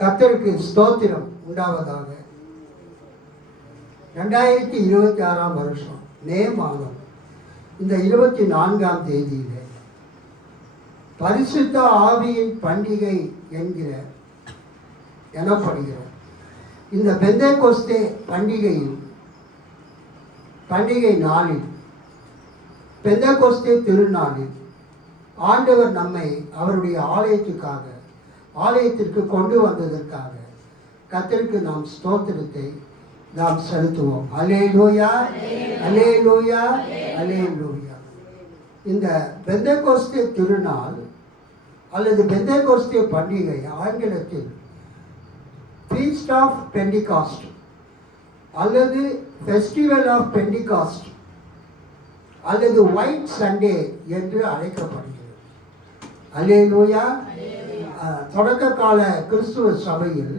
கர்த்தருக்கு ஸ்தோத்திரம் உண்டாவதாக. 2026 வருஷம் மே மாதம் இந்த 24ஆம் தேதியிலே பரிசுத்த ஆவியின் பண்டிகை எனப்படுகிற இந்த பெந்தேகோஸ்தே பண்டிகை நாளில், பெந்தேகோஸ்தே திருநாளில் ஆண்டவர் நம்மை அவருடைய ஆலயத்திற்கு கொண்டு வந்ததற்காக கர்த்தருக்கு நாம் ஸ்தோத்திரத்தை நாம் செலுத்துவோம். அல்லேலூயா, அல்லேலூயா, அல்லேலூயா. இந்த பெந்தேகோஸ்தே திருநாள் அல்லது பெந்தேகோஸ்தே பண்டிகை ஆங்கிலத்தில் ஃபீஸ்ட் ஆஃப் பெண்டிகாஸ்ட் அல்லது ஃபெஸ்டிவல் ஆஃப் பெண்டிகாஸ்ட் அல்லது ஒயிட் சண்டே என்று அழைக்கப்படுகிறது. அல்லேலூயா. தொடக்க கால கிறிஸ்துவ சபையில்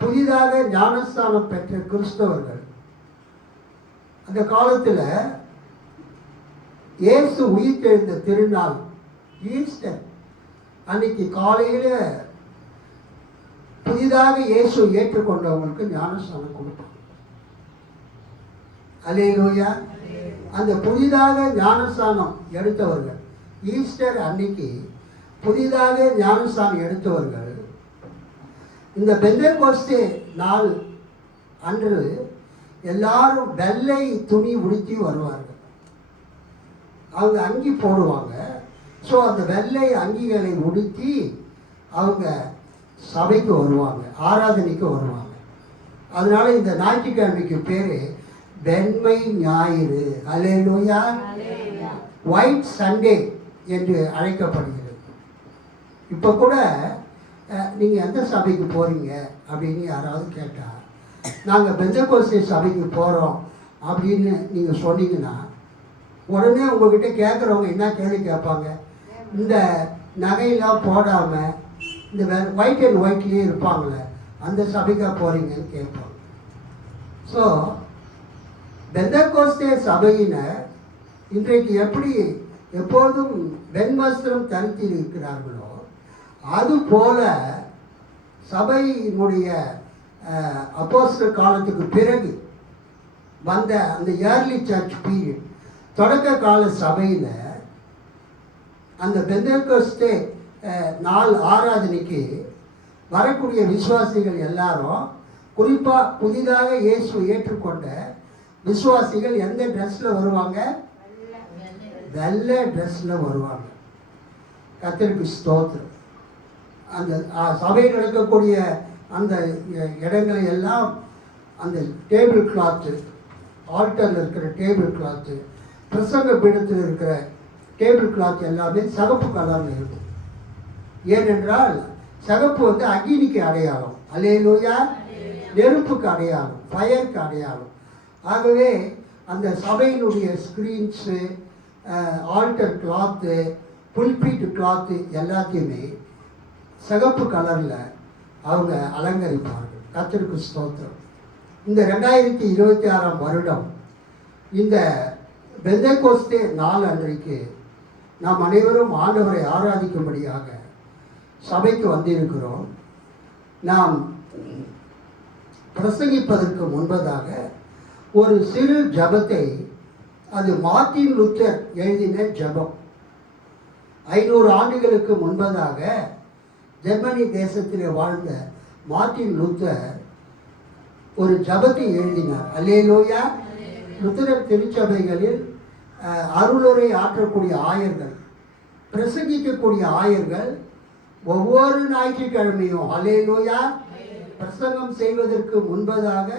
புதிதாக ஞானஸ்தானம் பெற்ற கிறிஸ்தவர்கள் அந்த காலத்தில் இயேசு உயிர்த்தெழுந்த திருநாள் ஈஸ்டர் அன்னைக்கு காலையில் புதிதாக இயேசு ஏற்றுக்கொண்டவங்களுக்கு ஞானஸ்தானம் கொடுப்பாங்க. அல்லேலூயா. அந்த புதிதாக ஞானஸ்தானம் எடுத்தவர்கள், ஈஸ்டர் அன்னைக்கு புதிதாக ஞானஸ்தானம் எடுத்தவர்கள் இந்த பெந்தேகோஸ்தே நாள் அன்று எல்லாரும் வெள்ளை துணி உடுத்தி வருவார்கள். அவங்க அங்கி போடுவாங்க. ஸோ அந்த வெள்ளை அங்கிகளை உடுத்தி அவங்க சபைக்கு வருவாங்க, ஆராதனைக்கு வருவாங்க. அதனால இந்த ஞாயிற்றுக்கிழமைக்கு பேர் வெண்மை ஞாயிறு, அல்லேலூயா, ஒயிட் சண்டே என்று அழைக்கப்படுகிறது. இப்போ கூட நீங்கள் எந்த சபைக்கு போகிறீங்க அப்படின்னு யாராவது கேட்டால் நாங்கள் பெந்தேகோஸ்தே சபைக்கு போகிறோம் அப்படின்னு நீங்கள் சொன்னீங்கன்னா உடனே உங்கள்கிட்ட கேட்குறவங்க என்ன கேள்வி கேட்பாங்க? இந்த நகையெல்லாம் போடாமல் இந்த ஒயிட் அண்ட் ஒயிட்லேயே இருப்பாங்களே அந்த சபைக்காக போகிறீங்கன்னு கேட்பாங்க. ஸோ பெந்தேகோஸ்தே சபையினர் இன்றைக்கு எப்போதும் வெண்வஸ்திரம் தரித்து இருக்கிறார்களோ அதுபோல சபையினுடைய அப்போஸ்தலர் காலத்துக்கு பிறகு வந்த அந்த ஏர்லி சர்ச் பீரியட், தொடக்க கால சபையில் அந்த பெந்தேகோஸ்தே நாள் ஆராதனைக்கு வரக்கூடிய விசுவாசிகள் எல்லாரும், குறிப்பாக புதிதாக இயேசு ஏற்றுக்கொண்ட விசுவாசிகள் எந்த ட்ரெஸ்ஸில் வருவாங்க? வெள்ளை ட்ரெஸ்ஸில் வருவாங்க. கர்த்தருக்கு ஸ்தோத்திரம். அந்த சபையில் நடக்கக்கூடிய அந்த இடங்களை எல்லாம் அந்த டேபிள் கிளாத்து, ஆல்டரில் இருக்கிற டேபிள் கிளாத்து, பிரசங்க பீடத்தில் இருக்கிற டேபிள் கிளாத் எல்லாமே சிகப்பு கலரில் இருக்கும். ஏனென்றால் சிகப்பு அக்னிக்கு அடையாளம், அல்லேலூயா, நெருப்புக்கு அடையாளம், ஃபயருக்கு அடையாளம். ஆகவே அந்த சபையினுடைய ஸ்க்ரீன்ஸு, ஆல்டர் கிளாத்து, புல்பீட் கிளாத்து எல்லாத்தையுமே சிகப்பு கலரில் அவங்க அலங்கரிப்பார்கள். கர்த்தருக்கு ஸ்தோத்திரம். இந்த 2026 வருடம் இந்த பெந்தேகோஸ்தே நாள் அன்றைக்கு நாம் அனைவரும் ஆண்டவரை ஆராதிக்கும்படியாக சபைக்கு வந்திருக்கிறோம். நாம் பிரசங்கிப்பதற்கு முன்பதாக ஒரு சிறு ஜபத்தை, அது மார்ட்டின் லூத்தர் எழுதின ஜபம். 500 ஆண்டுகளுக்கு முன்பதாக ஜெர்மனி தேசத்திலே வாழ்ந்த மார்ட்டின் லூத்தர் ஒரு ஜபத்தை எழுதினார். அல்லேலூயா. லுத்தரன் திருச்சபைகளில் அருளுரை ஆற்றக்கூடிய ஆயர்கள், பிரசங்கிக்கக்கூடிய ஆயர்கள் ஒவ்வொரு ஞாயிற்றுக்கிழமையும், அல்லேலூயா, பிரசங்கம் செய்வதற்கு முன்பதாக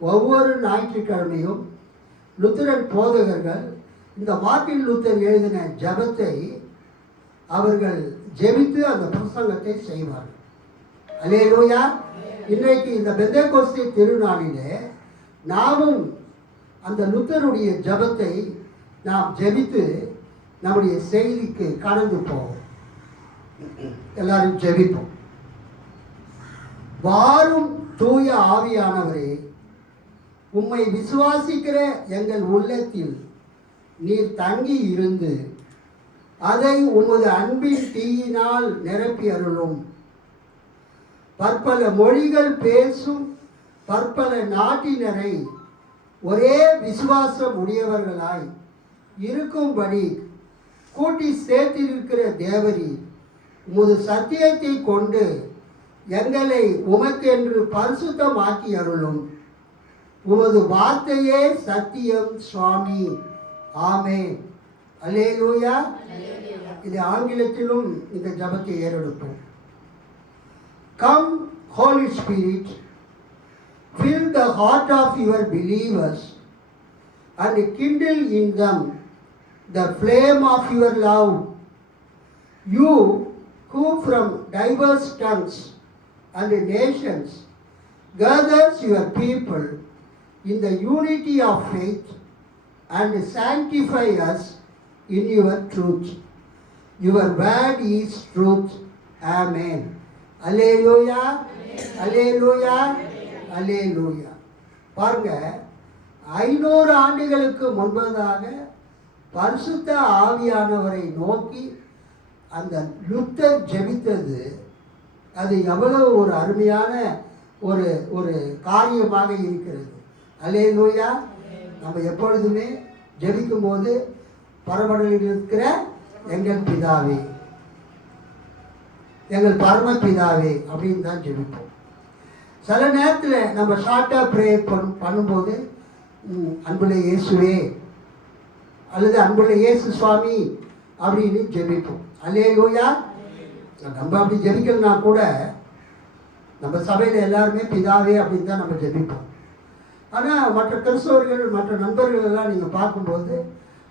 ஒவ்வொரு ஞாயிற்றுக்கிழமையும் லுத்தரன் போதகர்கள் இந்த மார்ட்டின் லூத்தர் எழுதின ஜபத்தை அவர்கள் ஜெபித்து அந்த பிரசங்கத்தை செய்வார்கள். அல்லேலூயா. இன்றைக்கு இந்த பெந்தேகோஸ்தே திருநாளிலே நாமும் அந்த லுத்தருடைய ஜபத்தை நாம் ஜெபித்து நம்முடைய செய்திக்கு கடந்து போவோம். எல்லாரும் ஜெபிப்போம். வாரும் தூய ஆவியானவரே, உம்மை விசுவாசிக்கிற எங்கள் உள்ளத்தில் நீர் தங்கி இருந்து அதை உமது அன்பின் தீயினால் நிரப்பி அருளும். பற்பல மொழிகள் பேசும் பற்பல நாட்டினரை ஒரே விசுவாசம் உடையவர்களாய் இருக்கும்படி கூட்டி சேர்த்திருக்கிற தேவரீர் உமது சத்தியத்தை கொண்டு எங்களை உமக்கென்று பரிசுத்தமாக்கி அருளும். உமது வார்த்தையே சத்தியம் சுவாமி. ஆமென். அல்லேலூயா. இது ஆங்கிலத்திலும் இந்த ஜபத்தை ஏறெடுப்போம். Come, Holy Spirit, fill the heart of your believers and kindle in them the flame of your love. You who from diverse tongues and nations gathers your people in the unity of faith and sanctify us in your truth. Your word is truth. Amen. Alleluia. Alleluia. Alleluia. பாருங்க, 500 ஆண்டுகளுக்கு முன்பதாக பரிசுத்த ஆவியானவரை நோக்கி அந்த Luther ஜெபித்தது, அது எவ்வளவு ஒரு அருமையான ஒரு ஒரு காரியமாக இருக்கிறது. அல்லேலூயா. நம்ம எப்பொழுதுமே ஜெபிக்கும் போது பரமண்டலில் இருக்கிற எங்கள் பிதாவே, எங்கள் பரம பிதாவே அப்படின்னு தான் ஜெபிப்போம். சில நேரத்தில் நம்ம ஷார்ட்டாக ப்ரே பண்ணும்போது அன்புள்ள இயேசுவே அல்லது அன்புள்ள இயேசு சுவாமி அப்படின்னு ஜெபிப்போம். அல்லேலூயா. நம்ம அப்படி ஜெபிக்கலனா கூட நம்ம சபையில் எல்லாருமே பிதாவே அப்படின்னு தான் நம்ம ஜெபிப்போம். ஆனால் மற்ற கிறிஸ்தவர்கள் மற்ற நண்பர்கள் எல்லாம் நீங்கள் பார்க்கும்போது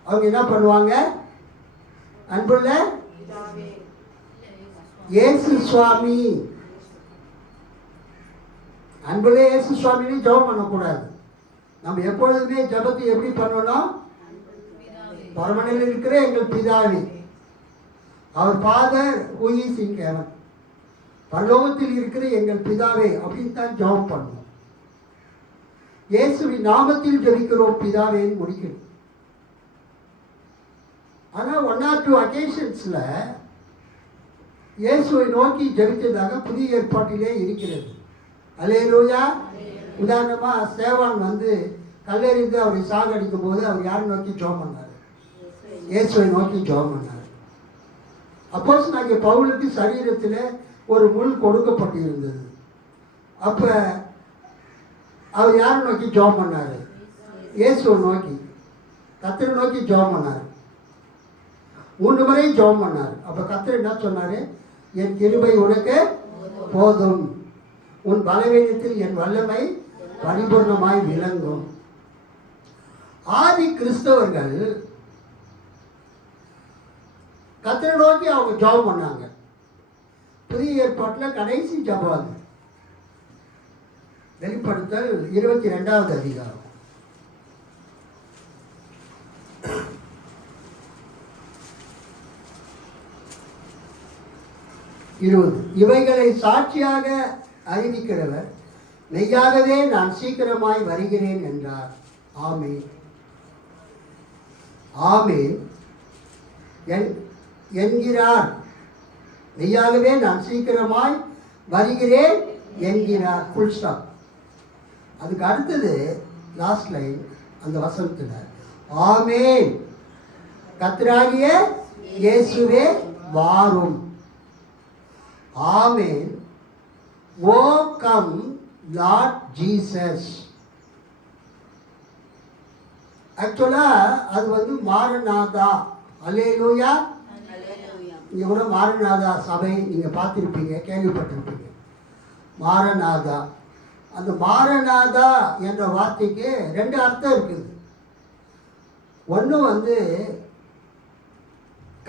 அவங்க என்ன பண்ணுவாங்க? அன்புள்ள இயேசு சுவாமி, அன்புள்ள இயேசு சுவாமின்னு ஜெபம் பண்ணக்கூடாது. நம்ம எப்பொழுதுமே ஜெபத்தை எப்படி பண்ணணும்? பரமனில் இருக்கிற எங்கள் பிதாவே, அவர் father who is in heaven, பரலோகத்தில் இருக்கிற எங்கள் பிதாவே அப்படின்னு தான் ஜெபம் பண்ணணும். இயேசுவின் நாமத்தில் ஜெபிக்கிறோம் பிதாவேன்னு முடிக்கணும். ஆனால் 1 or 2 occasions இயேசுவை நோக்கி ஜெபித்ததாக புதிய ஏற்பாட்டிலே இருக்கிறது. அல்லேலூயா. உதாரணமாக சேவான் கல்லெறிந்து அவரை சாகடிக்கும் போது அவர் யாரை நோக்கி ஜெபம் பண்ணார்? இயேசுவை நோக்கி ஜெபம் பண்ணார். அப்போஸ்தலனாகிய பவுலுக்கு சரீரத்தில் ஒரு முள் கொடுக்கப்பட்டிருந்தது. அப்போ அவர் யாரை நோக்கி ஜெபம் பண்ணார்? இயேசுவை நோக்கி, கர்த்தரை நோக்கி ஜெபம் பண்ணார். 3 முறை ஜெபம் பண்ணார். அப்போ கர்த்தர் என்ன சொன்னார்? என் கிருபை உனக்கு போதும், உன் பலவீனத்தில் என் வல்லமை பரிபூர்ணமாய் விளங்கும். ஆதி கிறிஸ்தவர்கள் கர்த்தரை நோக்கி அவங்க ஜெபம் பண்ணாங்க. புதிய ஏற்பாட்டில் கடைசி ஜெபம் அது. வெளிப்படுத்தல் 22வது அதிகாரம் 20. இவைகளை சாட்சியாக அறிவிக்கிறவர் மெய்யாகவே நான் சீக்கிரமாய் வருகிறேன் என்றார். ஆமென். ஆமென் என்கிறார். மெய்யாகவே நான் சீக்கிரமாய் வருகிறேன் என்கிறார். Full stop. அதுக்கு அடுத்தது லாஸ்ட் லைன் அந்த வசனத்தில், ஆமென் கர்த்தராகிய இயேசுவே வாரும். ஆமென் ஓ கம் லார்ட் ஜீசஸ். ஆக்சுவலாக அது மாரநாதா. அல்லேலூயா. இங்கே கூட மாரநாதா சபை நீங்கள் பார்த்துருப்பீங்க, கேள்விப்பட்டிருப்பீங்க. மாரநாதா, அந்த மாரநாதா என்ற வார்த்தைக்கு 2 அர்த்தம் இருக்குது. ஒன்று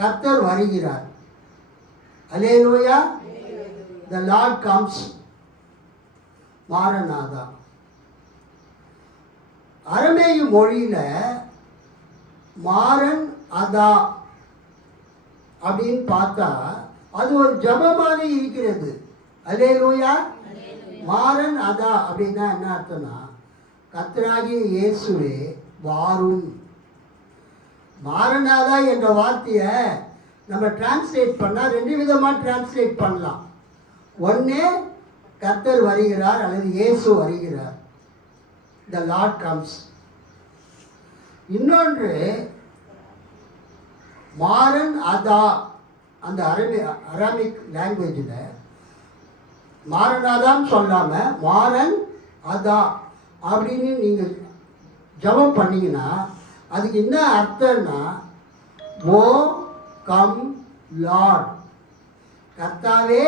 கர்த்தர் வருகிறார். அல்லேலூயா. The Lord comes. மாரநாதா. அரமேய மொழியில் மாரன் அதா அப்படின்னு பார்த்தா அது ஒரு ஜபமாக இருக்கிறது. அல்லேலூயா. மாரன் அதா அப்படின்னா என்ன அர்த்தம்னா, கர்த்தராகிய இயேசுவே வாரும். மாரநாதா என்ற வார்த்தையை நம்ம டிரான்ஸ்லேட் பண்ணால் 2 விதமாக டிரான்ஸ்லேட் பண்ணலாம். ஒன்று கர்த்தர் வருகிறார் அல்லது இயேசு வருகிறார். The Lord comes. இன்னொன்று மாரன் அதா, அந்த அரமிக் லாங்குவேஜில் மாரனாதான்னு சொல்லாமல் மாரன் அதா அப்படின்னு நீங்கள் ஜெபம் பண்ணிங்கன்னா அதுக்கு என்ன அர்த்தம்னா, ஓ கம் லார்ட், கர்த்தாவே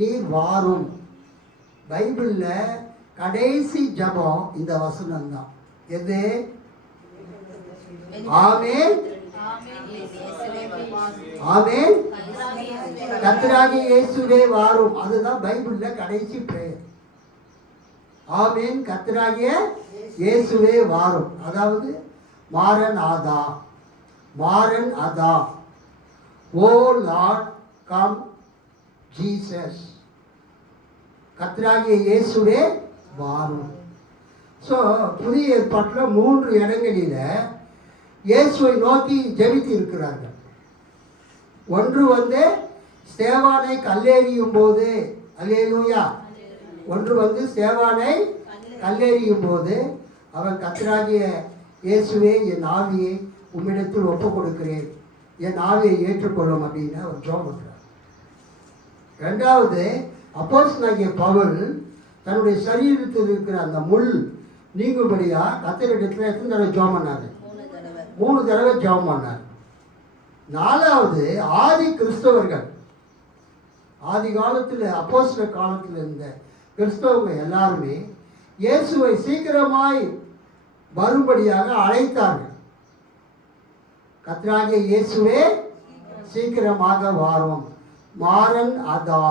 நீர் வாரும். பைபிளில் கடைசி ஜெபம் இந்த வசனம் தான். எது? ஆமென் ஆமென், கர்த்தராகிய இயேசுவே வாரும். அதுதான் பைபிளில் கடைசி பிரேயர். ஆமென், கர்த்தராகிய இயேசுவே வாரும். அதாவது மாரன் ஆதா, மாரன் அதா, ஓ லார்ட் கம் ஜீசஸ், கர்த்தராகிய இயேசுவே வாரும். ஸோ புதிய ஏற்பாட்டில் 3 இடங்களில் இயேசுவை நோக்கி ஜெபித்து இருக்கிறார்கள். ஒன்று ஸ்தேவானை கல்லெறியும் போது, அல்லேலூயா. ஒன்று ஸ்தேவானை கல்லெறியும் போது அவன் கர்த்தராகிய இயேசுவே என் ஆவியை உம்மிடத்தில் ஒப்புக் கொடுக்கிறேன், என் ஆவியை ஏற்றுக்கொள்ளும் அப்படின்னு அவர் ஜெபம் பண்ணுறார். ரெண்டாவது அப்போஸ்தலனாகிய பவுல் தன்னுடைய சரீரத்தில் இருக்கிற அந்த முள் நீங்கும்படியா கர்த்தரிடத்தில் எத்தனை தடவை ஜெபம் பண்ணாரு? 3 தடவை ஜெபம் பண்ணார். நாலாவது ஆதி கிறிஸ்தவர்கள், ஆதி காலத்தில் அப்போஸ்தல காலத்தில் இருந்த கிறிஸ்தவங்க எல்லாருமே இயேசுவை சீக்கிரமாய் வரும்படியாக அழைத்தார்கள். கர்த்தராகிய இயேசுவே சீக்கிரமாக வாரும், மாரன் அதா.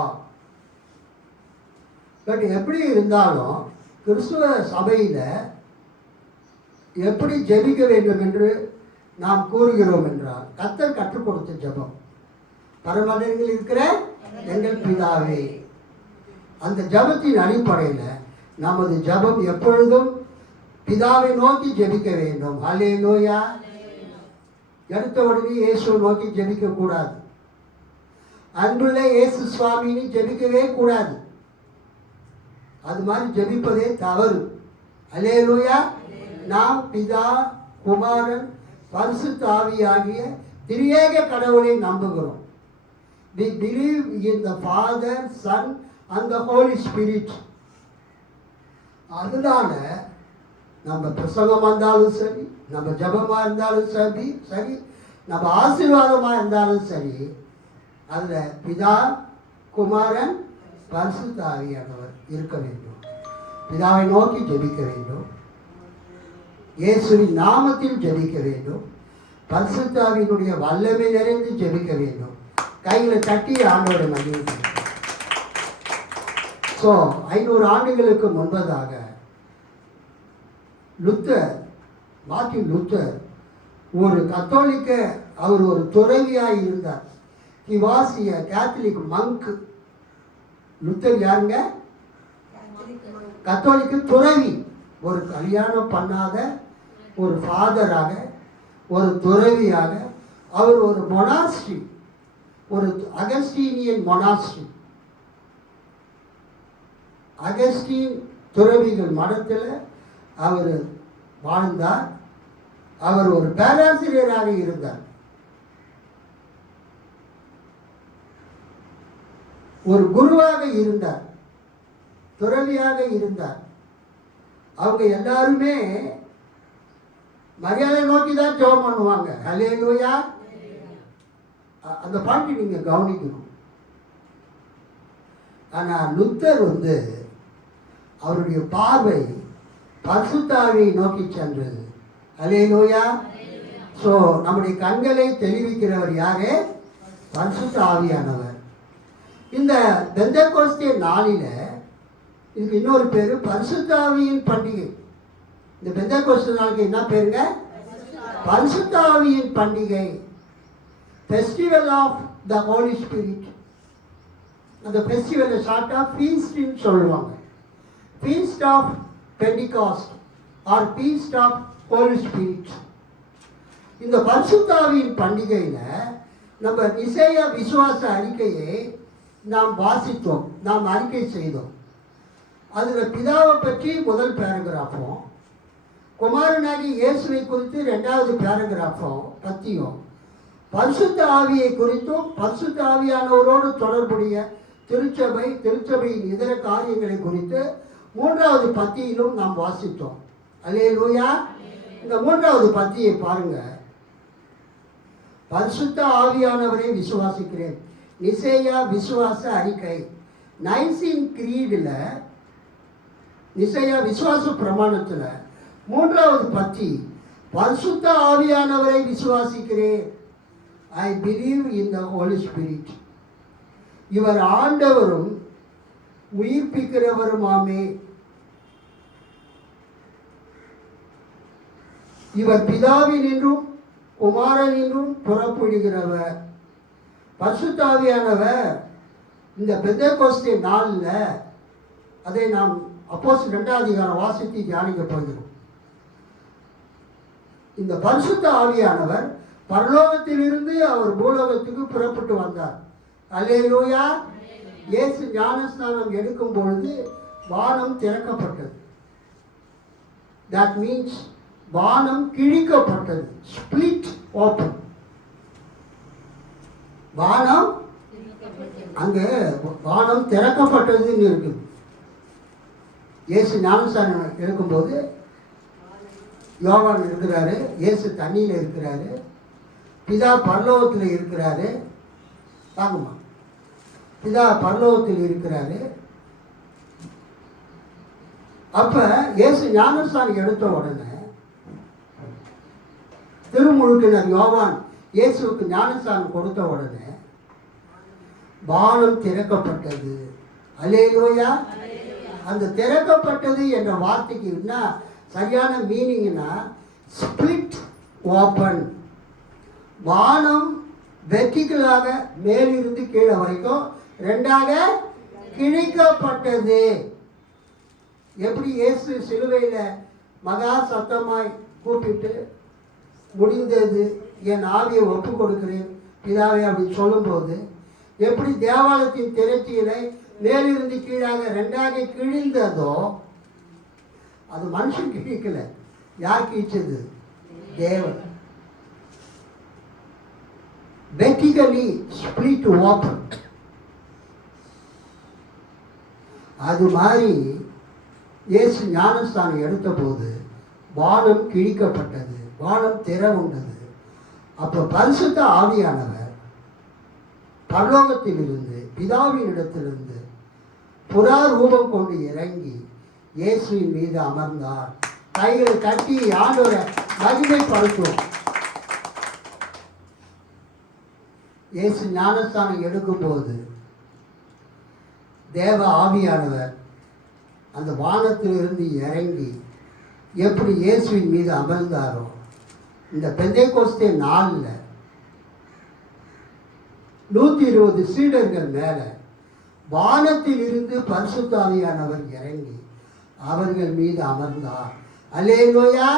பட் எப்படி இருந்தாலும் கிறிஸ்துவ சபையில் எப்படி ஜெபிக்க வேண்டும் என்று நாம் கூறுகிறோம் என்றால், கர்த்தர் கற்றுக் கொடுத்த ஜெபம், பரமண்டலங்களில் இருக்கிற எங்கள் பிதாவே. அந்த ஜெபத்தின் அடிப்படையில் நமது ஜெபம் எப்பொழுதும் பிதாவை நோக்கி ஜெபிக்க வேண்டும். அல்லேலூயா. எடுத்த உடனே இயேசுவை நோக்கி ஜெபிக்க கூடாது. அன்புள்ள இயேசு சுவாமின்னு ஜெபிக்கவே கூடாது. அது மாதிரி ஜெபிப்பதே தவறு. அல்லேலூயா. நாம் பிதா, குமாரன், பரிசுத்த ஆவியாகிய திரியேக கடவுளை நம்புகிறோம். We believe in the Father, Son and the Holy Spirit. அதனால நம்ம பிரசங்கமாக இருந்தாலும் சரி, நம்ம ஜபமாக இருந்தாலும் சரி சரி, நம்ம ஆசீர்வாதமாக இருந்தாலும் சரி, அதில் பிதா, குமாரன், பரிசுத்த ஆவியானவர் இருக்க வேண்டும். பிதாவை நோக்கி ஜெபிக்க வேண்டும், இயேசுவின் நாமத்தில் ஜெபிக்க வேண்டும், பரிசுத்த ஆவியினுடைய வல்லமை நிறைந்து ஜெபிக்க வேண்டும். கைகளை தட்டி ஆண்டோட மகிழ்ச்சி. ஸோ 500 ஆண்டுகளுக்கு முன்பதாக லுத்தர், மார்ட்டின் லுத்தர் ஒரு கத்தோலிக்க, அவர் ஒரு துறவியாக இருந்தார். He was a Catholic monk. Luther யாருங்க? கத்தோலிக்க துறவி. ஒரு கல்யாணம் பண்ணாத ஒரு ஃபாதராக, ஒரு துறவியாக, அவர் ஒரு மொனாஸ்ட்ரி, ஒரு அகஸ்டீனியன் மொனாஸ்ட்ரி, அகஸ்டீன் துறவிகள் மடத்தில் அவர் வாழ்ந்தார். அவர் ஒரு பேராசிரியராக இருந்தார், ஒரு குருவாக இருந்தார், துறவியாக இருந்தார். அவங்க எல்லாருமே மரியாதை நோக்கி தான் ஜெபம் பண்ணுவாங்க. அல்லேலூயா. அந்த பாட்டி நீங்கள் கவனிக்கணும். ஆனால் லுத்தர் அவருடைய பார்வை பரிசுத்த ஆவியை நோக்கி சென்றது. அல்லேலூயா. ஸோ நம்முடைய கண்களை தெளிவிக்கிறவர் யாரு? பரிசுத்த ஆவியானவர். இந்த பெந்தெகோஸ்தே நாளில் இதுக்கு இன்னொரு பேர் பரிசுத்த ஆவியின் பண்டிகை. இந்த பெந்தெகோஸ்தே நாளுக்கு என்ன பேருங்க? பரிசுத்த ஆவியின் பண்டிகை, festival of the Holi spirit. அந்த ஃபெஸ்டிவலை ஷார்ட்டாக ஃபீஸ்ட்னு சொல்லுவாங்க. Feast of Pentecost or feast of holy spirit. இந்த பரிசுத்த ஆவியின் பண்டிகையில் நம்ம நிசேயா விசுவாச அறிக்கையை நாம் வாசித்தோம், நாம் அறிக்கை செய்தோம். அதில் பிதாவை பற்றி முதல் பேராகிராஃபும், குமாரனாகி இயேசுவை குறித்து 2வது பேராகிராஃபும் பற்றியும், பரிசுத்த ஆவியை குறித்தும் பரிசுத்த ஆவியானவரோடு தொடர்புடைய திருச்சபையின் இதர காரியங்களை குறித்து 3வது பத்தியிலும் நாம் வாசித்தோம். அல்லேலூயா. இந்த 3வது பத்தியை பாருங்க. பரிசுத்த ஆவியானவரை விசுவாசிக்கிறேன். நிசேயா விசுவாச அறிக்கை. நைசின் கிரீடில், நிசேயா விசுவாச பிரமாணத்தில் 3வது பத்தி, பரிசுத்த ஆவியானவரை விசுவாசிக்கிறேன். I believe in the Holi spirit. இவர் ஆண்டவரும் உயிர்ப்பிக்கிறவருமாமே. இவர் பிதாவினின்றும் குமாரனின்றும் புறப்படுகிறவர். பரிசுத்த ஆவியானவர் இந்த பெந்தெகோஸ்தே நாளில், அதை நாம் அப்போஸ்தலர் 2வது அதிகாரம் வாசித்து தியானிக்க போகிறோம். இந்த பரிசுத்த ஆவியானவர் பரலோகத்திலிருந்து அவர் பூலோகத்துக்கு புறப்பட்டு வந்தார். அல்லேலூயா. இயேசு ஞானஸ்நானம் எடுக்கும் பொழுது வானம் திறக்கப்பட்டது. தட் மீன்ஸ் வானம் கிழிக்கப்பட்டது. Split open. வானம் அங்கே வானம் திறக்கப்பட்டதுன்னு இருக்குது. இயேசு ஞானஸ்நானம் எடுக்கும்போது யோவான் இருக்கிறாரு, இயேசு தண்ணியில் இருக்கிறாரு, பிதா பரலோகத்தில் இருக்கிறாரு. வாங்கம்மா. பிதா பரலோகத்தில் இருக்கிறாரு. அப்ப இயேசு ஞானஸ்நானம் எடுத்த உடனே திருமுழுக்கினர் யோவான் இயேசுவுக்கு ஞானஸ்நானம் கொடுத்த உடனே வானம் திறக்கப்பட்டது. அல்லேலூயா. அந்த திறக்கப்பட்டது என்ற வார்த்தைக்கு என்ன சரியான மீனிங்னா, ஸ்பிளிட் ஓப்பன். வானம் வெர்டிகலாக மேலிருந்து கீழே வரைக்கும் 2ஆக கிழிக்கப்பட்டது. எப்படி இயேசு சிலுவையில் மகா சத்தமாய் கூப்பிட்டு, முடிந்தது, என் ஆவியை ஒப்பு கொடுக்கிறேன் பிதாவே அப்படின்னு சொல்லும்போது, எப்படி தேவாலயத்தின் திரைச்சீலை மேலிருந்து கீழாக 2ஆக கிழிந்ததோ, அது மனுஷன் கிழிக்கல. யார் கிழிச்சது? தேவன். Vertically split open. அது மாதிரி இயேசு ஞானஸ்தானம் எடுத்த போது வானம் கிழிக்கப்பட்டது, வானம் திறவுண்டது. அப்போ பரிசுத்த ஆவியானவர் பரலோகத்திலிருந்து பிதாவின் இடத்திலிருந்து புறா ரூபம் கொண்டு இறங்கி இயேசுவின் மீது அமர்ந்தார். கைகளை கட்டி ஆண்டவரை மகிமைப்படுத்தும். இயேசு ஞானஸ்தானம் எடுக்கும்போது தேவ ஆவியானவர் அந்த வானத்திலிருந்து இறங்கி எப்படி இயேசுவின் மீது அமர்ந்தாரோ, இந்த பெந்தெகோஸ்தே நாளில் 120 சீடர்கள் மேலே வானத்தில் இருந்து பரிசுத்த ஆவியானவர் இறங்கி அவர்கள் மீது அமர்ந்தார். அல்லேலூயா.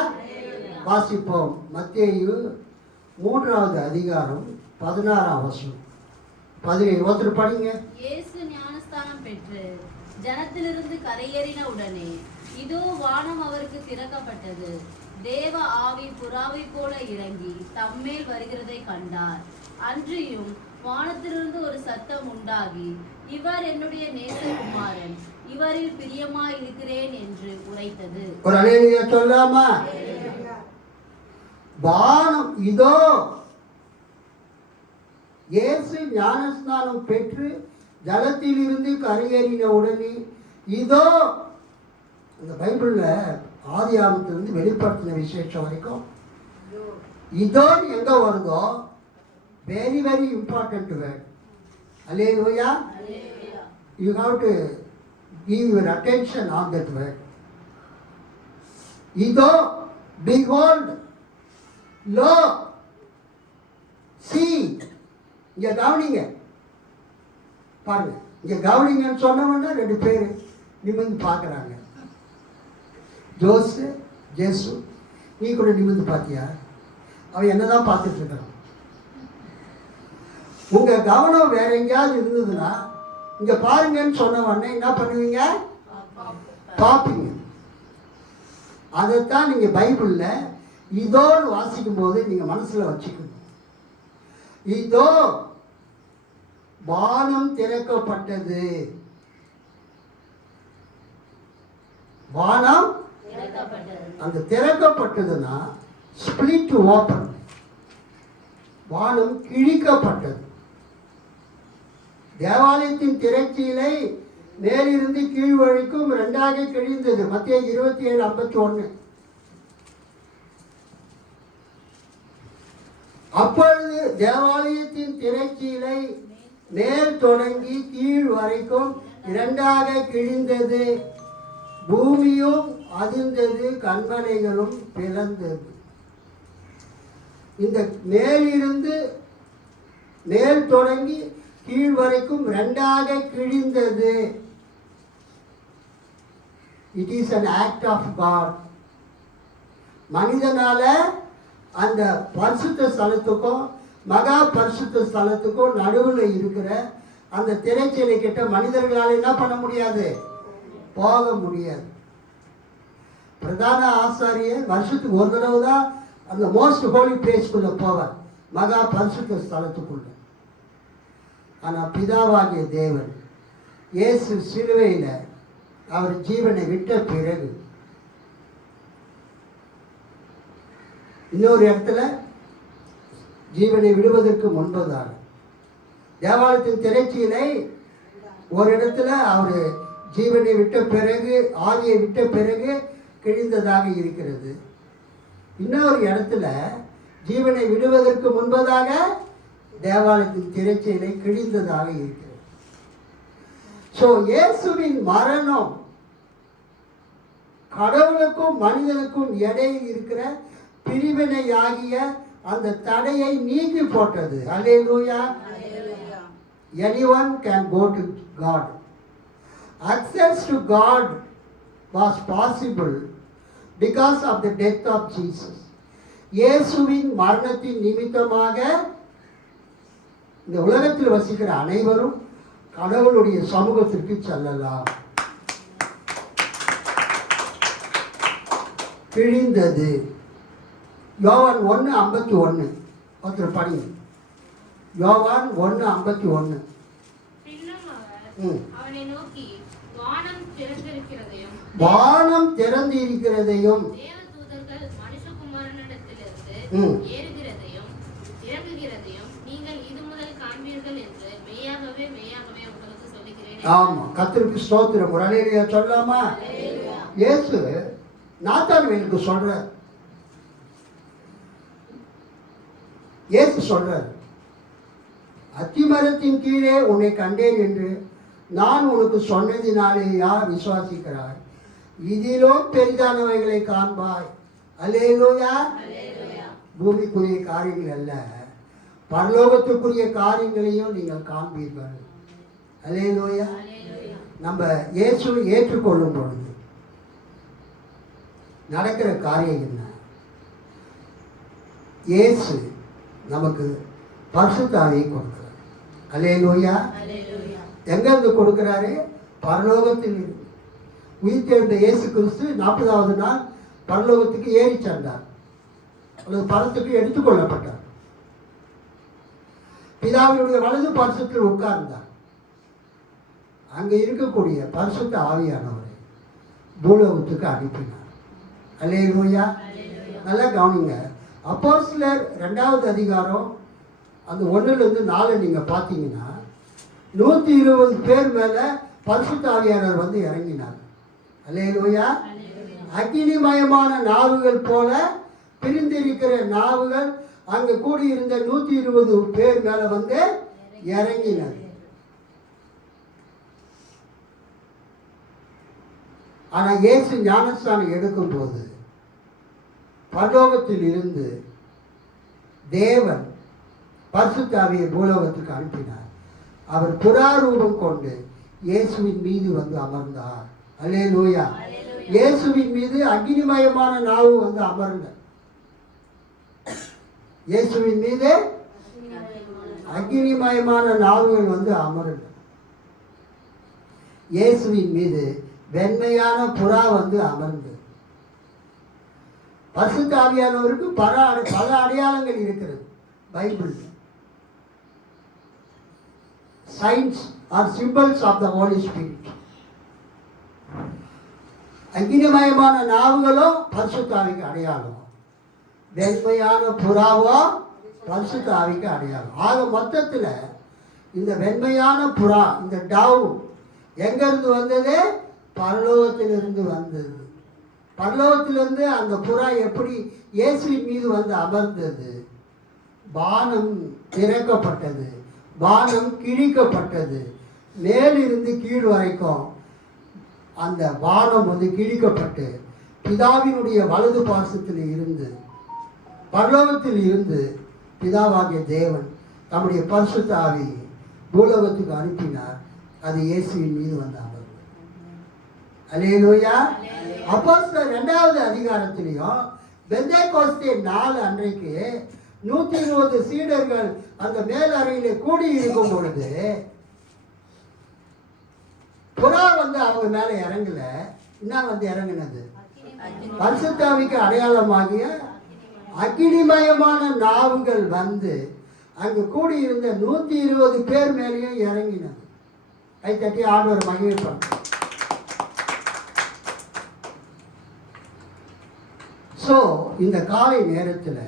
வாசிப்போம். மத்தேயு 3வது அதிகாரம் 16ஆம் வசனம் 17. ஒருத்தர் படிங்க. இயேசு ஞானஸ்தானம் பெற்று ஜனத்திலிருந்து கரையேறின உடனே இதோ வானம் அவருக்கு திறக்கப்பட்டது. தேவ ஆவி புறாவை போல இறங்கி தம்மேல் வருகிறதை கண்டார். அன்றியும் வானத்திலிருந்து ஒரு சத்தம் உண்டாகி, இவர் என்னுடைய நேசகுமாரன், இவரில் பிரியமாய் இருக்கிறேன் என்று உரைத்தது. ஒரு அல்லேலூயா சொல்லாமா? வானம் இதோ இயேசு ஞானஸ்நானம் பெற்று ஜலத்திலிருந்து கரையேறின உடனே இதோ, இந்த பைபிள்ல ஆதி ஆகமத்திலிருந்து வெளிப்படுத்தின விசேஷம் வரைக்கும் இதோ எங்க வருதோ, very very important word. Hallelujah. You have to give your attention on that word. இதோ, behold, lo, see. இங்க கவனிங்க, பாருங்க. இங்க கவனிங்கன்னு சொன்னவொன்னா 2 பேர் நிமிர்ந்து பார்க்குறாங்க. ஜோசு, ஜேசு. நீ கூட நிமிர்ந்து பார்த்தியா? அவன் என்னதான் பார்த்துட்டு இருக்கிறான். உங்க கவனம் வேற எங்கேயாவது இருந்ததுன்னா இங்க பாருங்கன்னு சொன்ன உடனே என்ன பண்ணுவீங்க? பார்ப்பீங்க. அதைத்தான் நீங்கள் பைபிளில் இதோடு வாசிக்கும் போது நீங்கள் மனசில் வச்சுக்கணும். இதோ வானம் திறக்கப்பட்டது. வானம் அந்த திறக்கப்பட்டதுன்னா ஸ்பிளிட் ஓப்பன், வானம் கிழிக்கப்பட்டது. தேவாலயத்தின் திரைச்சீலை மேலிருந்து கீழ் வரைக்கும் 2ஆக கிழிந்தது. மத்திய 27:51. அப்பொழுது தேவாலயத்தின் திரைச்சீலை மேல் தொடங்கி கீழ் வரைக்கும் 2ஆக கிழிந்தது. பூமியும் அதிர்ந்தது, கண்மலைகளும் பிளந்தது. இந்த மேலிருந்து மேல் தொடங்கி கீழ் வரைக்கும் 2ஆக கிழிந்தது. It is an act of God. மனிதனால அந்த பரிசுத்த ஸ்தலத்துக்கும் மகா பரிசுத்த ஸ்தலத்துக்கும் நடுவில் இருக்கிற அந்த திரைச்சீலை கிட்ட மனிதர்களால் என்ன பண்ண முடியாது, போக முடியாது. பிரதான ஆசாரியர் வருஷத்துக்கு ஒரு தடவை தான் அந்த மோஸ்ட் ஹோலி பிளேஸ்க்குள்ள போவார், மகா பரிசுத்த ஸ்தலத்துக்குள்ள. ஆனால் பிதாவாகிய தேவன் இயேசு சிலுவையில் அவர் ஜீவனை விட்ட பிறகு இன்னொரு இடத்துல ஜீவனை விடுவதற்கு முன்பதாக தேவாலயத்தின் திரைச்சீலை ஒரு இடத்துல அவர் ஜீவனை விட்ட பிறகு, ஆவியை விட்ட பிறகு கிழிந்ததாக இருக்கிறது. இன்னொரு இடத்துல ஜீவனை விடுவதற்கு முன்பதாக தேவாலயத்தின் திரைச்சீலை கிழிந்ததாக இருக்கிறது. ஸோ இயேசுவின் மரணம் கடவுளுக்கும் மனிதனுக்கும் இடையில் இருக்கிற பிரிவினையாகிய அந்த தடையை நீக்கி போட்டது. அல்லேலூயா. Anyone can go to God. Access to God was possible because of the death of Jesus. இயேசுவின் மரணத்தின் நிமித்தமாக இந்த உலகத்தில் வசிக்கிற அனைவரும் கடவுளுடைய சமூகத்திற்கு செல்லலாம். கிழிந்தது. யோவான் 1:51 ஒருத்தர் படிங்க. யோவான் 1:51. அவனை நோக்கி வானம் திறந்திருக்கிறதையும் தேவதூதர்கள் மனுஷகுமாரனிடத்திலிருந்து ஏறுகிறதையும் இறங்குகிறதையும் நீங்கள் இது முதல் காண்பீர்கள் என்று மெய்யாகவே மெய்யாகவே உங்களுக்கு சொல்லுகிறேன். ஆமா, கர்த்தருக்கு ஸ்தோத்திரம். ஒரு அல்லேலூயா சொல்லாமா? இயேசு நாத்தான்வேலுக்கு சொல்றார். இயேசு சொல்றார், அத்திமரத்தின் கீழே உன்னை கண்டேன் என்று நான் உனக்கு சொன்னதினாலே யார் விசுவாசிக்கிறாய்? இதிலும் பெரிதானவைகளை காண்பாய். அல்லேலூயா. பூமிக்குரிய காரியங்கள் அல்ல, பரலோகத்துக்குரிய காரியங்களையும் நீங்கள் காண்பீர்கள். அல்லேலூயா. நம்ம இயேசுவை ஏற்றுக்கொள்ளும் பொழுது நடக்கிற காரியம் என்ன? இயேசு நமக்கு பரிசுத்த ஆவியை கொடுக்கிறார். அல்லேலூயா. எங்கிருந்து கொடுக்கிறாரு? பரலோகத்தில் இருந்து. உயிர்த்தெழுந்த இயேசு கிறிஸ்து 40வது நாள் பரலோகத்துக்கு ஏறி சென்றார், அல்லது பரத்துக்கு எடுத்துக்கொள்ளப்பட்டார். பிதாவினுடைய வலது பரிசுத்தில் உட்கார்ந்தார். அங்கே இருக்கக்கூடிய பரிசுத்த ஆவியானவரை பூலோகத்துக்கு அனுப்பினார். அல்லேலூயா. நல்லா கவனிங்க. அப்போஸ்தலர் 2வது அதிகாரம் அந்த 1-4 நீங்கள் பார்த்தீங்கன்னா 120 பேர் மேலே பரிசுத்த ஆவியானவர் வந்து இறங்கினார். அல்லேலூயா. அக்கினிமயமான நாவுகள் போல பிரிந்திருக்கிற நாவுகள் அங்கே கூடியிருந்த 120 பேர் மேலே வந்து இறங்கினார். ஆனால் இயேசு ஞானஸ்தானம் எடுக்கும்போது பரலோகத்தில் இருந்து தேவன் பரிசுத்த ஆவியை பூலோகத்துக்கு அனுப்பினார். அவர் புறாரூபம் கொண்டு இயேசுவின் மீது வந்து அமர்ந்தார். அல்லேலூயா. இயேசுவின் மீது அக்னிமயமான நாவு வந்து அமர்ந்த. இயேசுவின் மீது அக்னிமயமான நாவுகள் வந்து அமர்ந்த. இயேசுவின் மீது வெண்மையான புறா வந்து அமர்ந்தது. பரிசுத்த ஆவியானவருக்கு பல அடையாளங்கள் இருக்கிறது Bible. Signs are symbols of the Holi Spirit. அக்னிமயமான நாவுகளோ பரிசுத்த ஆவிக்கு அடையாளம், வெண்மையான புறாவோ பரிசுத்த ஆவிக்கு அடையாளம். ஆக மொத்தத்தில் இந்த வெண்மையான புறா, இந்த டவ் எங்கிருந்து வந்தது? பரலோகத்திலிருந்து வந்தது. பரலோகத்திலிருந்து அந்த புறா எப்படி இயேசுவின் மீது வந்து அமர்ந்தது? வானம் திறக்கப்பட்டது, வானம் கிழிக்கப்பட்டது. மேலிருந்து கீழ் வரைக்கும் அந்த வானம் வந்து கிழிக்கப்பட்டு பிதாவினுடைய வலது பாசத்தில் இருந்து, பரலோகத்தில் இருந்து பிதாவாகிய தேவன் தம்முடைய பரிசுத்த ஆவியை பூலோகத்துக்கு அனுப்பினார். அது இயேசுவின் மீது வந்த அமர்வு. அல்லேலூயா. அப்போஸ்தலர் 2வது அதிகாரத்திலையும் பெந்தேகோஸ்தே நாள் அன்றைக்கு 120 சீடர்கள் அந்த மேல் அறையிலே கூடி இருக்கும் பொழுது புறா வந்து அவங்க மேல இறங்கல. என்ன வந்து இறங்கினது? பரிசுத்த ஆவிக்கு அடையாளமாகிய அக்கினிமயமான நாவுகள் வந்து அங்கு கூடியிருந்த 120 பேர் மேலேயும் இறங்கினது. கை தட்டி ஆண்டவர் மகிழ்ப்பாங்க. ஸோ இந்த காலை நேரத்தில்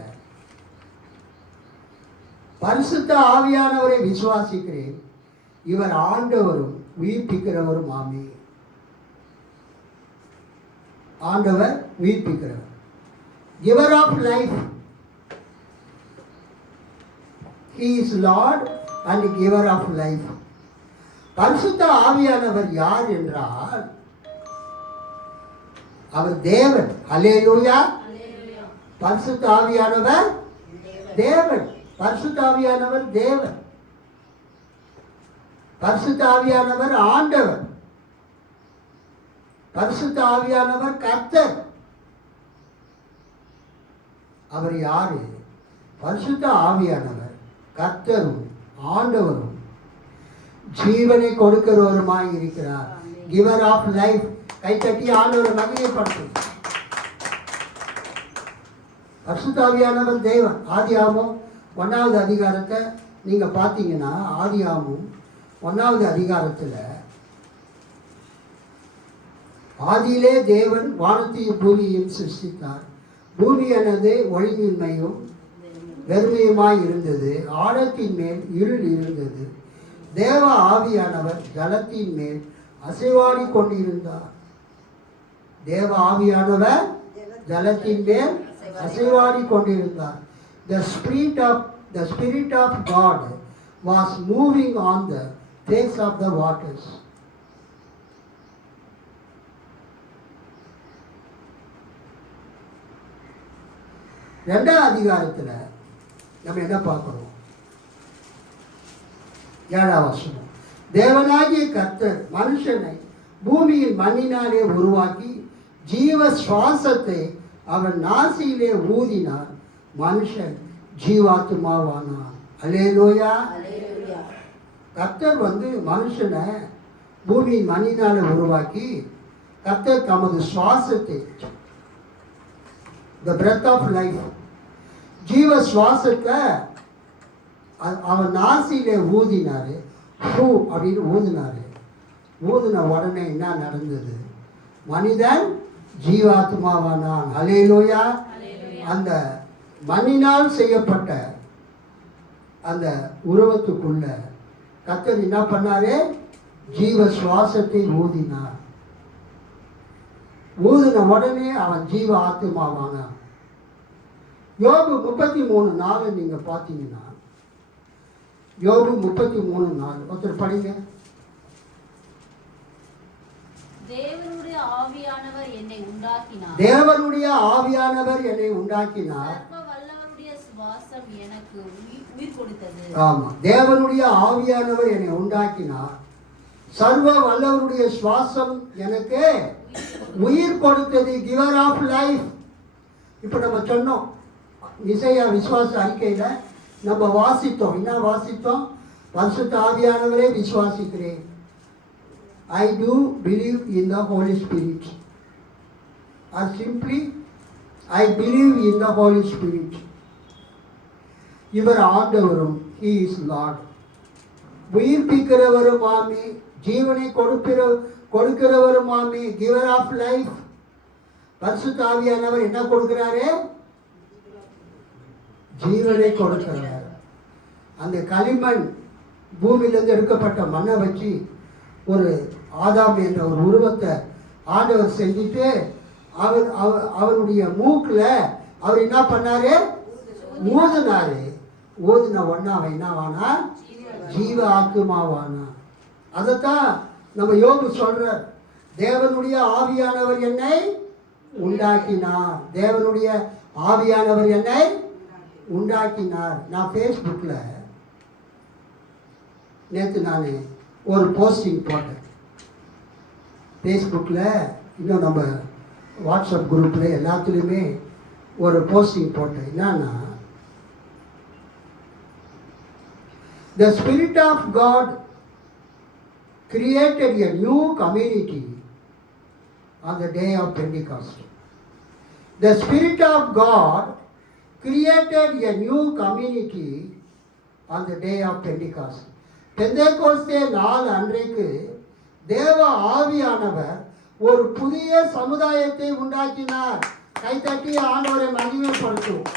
பரிசுத்த ஆவியானவரை விசுவாசிக்கிறேன். இவர் ஆண்டவரும் உயிர்ப்பிக்கிறவரும் ஆமே. ஆண்டவர் உயிர்ப்பிக்கிறவர், giver of life. He is Lord and giver of life. பரிசுத்த ஆவியானவர் யார் என்றால் அவர் தேவன். அல்லேலூயா. பரிசுத்த ஆவியானவர் தேவன். பரிசுத்த ஆவியானவர் தேவன். பரிசுத்த ஆவியானவர் ஆண்டவர். பரிசுத்த ஆவியானவர் கர்த்தர். அவர் யாரு? பரிசுத்த ஆவியானவர் கர்த்தரும் ஆண்டவரும் ஜீவனை கொடுக்கிறவருமாய் இருக்கிறார். Giver of life. கைத்தட்டி ஆண்டவரை மகிமைப்படுத்தும். பரிசுத்த ஆவியானவர் தேவன். ஆதியாகமம் 1வது அதிகாரத்தை நீங்க பார்த்தீங்கன்னா, ஆதியாகமம் 1வது அதிகாரத்தில் ஆதியிலே தேவன் வானத்தையும் பூமியையும் சிருஷ்டித்தார். பூமியானது ஒழுங்கின்மையும் வெறுமையுமாய் இருந்தது. ஆழத்தின் மேல் இருள் இருந்தது. தேவ ஆவியானவர் ஜலத்தின் மேல் அசைவாடி கொண்டிருந்தார். தேவ ஆவியானவர் ஜலத்தின் மேல் அசைவாடி கொண்டிருந்தார். The spirit of God was moving on the face of the waters. ரெண்டாவது அதிகாரத்தில் நம்ம என்ன பார்க்கிறோம்? 7வது வசனம். தேவனாகிய கர்த்தர் மனுஷனை பூமியின் மண்ணினாலே உருவாக்கி ஜீவ சுவாசத்தை அவன் நாசியிலே ஊதினார். மனுஷன் ஜீவாத்மாவானான். அல்லேலூயா. கர்த்தர் வந்து மனுஷனை பூமியின் மண்ணினாலே உருவாக்கி கர்த்தர் தமது சுவாசத்தை, the breath of life, ஜீவ சுவாசத்தை அவன் நாசியிலே ஊதினாரு. ஹூ அப்படின்னு ஊதினாரு. ஊதின உடனே என்ன நடந்தது? மனிதன் ஜீவாத்மாவானான். அல்லேலூயா. அந்த மண்ணினால் செய்யப்பட்ட அந்த உருவத்துக்குள்ள கர்த்தர் என்ன பண்ணாரு? ஜீவ சுவாசத்தை ஊதினார். ஊதின உடனே அவன் ஜீவ ஆத்மாவானான். யோபு 33:4 நீங்க பார்த்தீங்கன்னா, யோபு 33:4 ஒருத்தர் படிங்க. தேவனுடைய ஆவியானவர் என்னை உண்டாக்கினார். தேவனுடைய ஆவியானவர் என்னை உண்டாக்கினார். சர்வ வல்லவருடைய சுவாசம் எனக்கு உயிர் கொடுத்தது. ஆமா, தேவனுடைய ஆவியானவர் என்னை உண்டாக்கினார். சர்வ வல்லவருடைய சுவாசம் எனக்கு உயிர் கொடுத்தது. Giver of life. இப்போ நம்ம சொன்னோம், இசையா விசுவாச அறிக்கையில் நம்ம வாசித்தோம். என்ன வாசித்தோம்? பரிசுத்த ஆவியானவரே விசுவாசிக்கிறேன். I do believe in the Holy Spirit. Or simply, I believe in the Holy Spirit. இவர் ஆண்டவரும், He is Lord. உயிர்ப்பிக்கிறவருமாமே, ஜீவனை கொடுக்கிறவருமாமே, giver of life. பரிசுத்த ஆவியானவர் என்ன கொடுக்கிறாரு? ஜீவனை கொடுக்கிறார். அந்த களிமண் பூமியிலிருந்து எடுக்கப்பட்ட மண்ணை வச்சு ஒரு ஆதாம் என்ற ஒரு உருவத்தை ஆண்டவர் செஞ்சுட்டு அவருடைய மூக்கில் அவர் என்ன பண்ணாரு? ஊதினாரு. ஊதின ஒன்னா அவன் என்னவானா? ஜீவ ஆத்துமாவானா. அதைத்தான் நம்ம யோபு சொல்றார், தேவனுடைய ஆவியானவர் என்னை உண்டாக்கினார். தேவனுடைய ஆவியானவர் என்னை உண்டாக்கினார். நான் ஃபேஸ்புக்கில் நேற்று நான் ஒரு போஸ்டிங் போட்டேன். ஃபேஸ்புக்கில் இன்னும் நம்ம வாட்ஸ்அப் குரூப்பில் எல்லாத்துலேயுமே ஒரு போஸ்டிங் போட்டேன். என்னன்னா, the Spirit of God created a new community on the day of Pentecost. The Spirit of God created a new community on the day of Pentecost. Pentecost நாள் அன்றைக்கு தேவ ஆவியானவர் ஒரு புதிய சமுதாயத்தை உண்டாக்கினார். கைத்தட்டி ஆண்டவரை மகிமைப்படுத்தும்.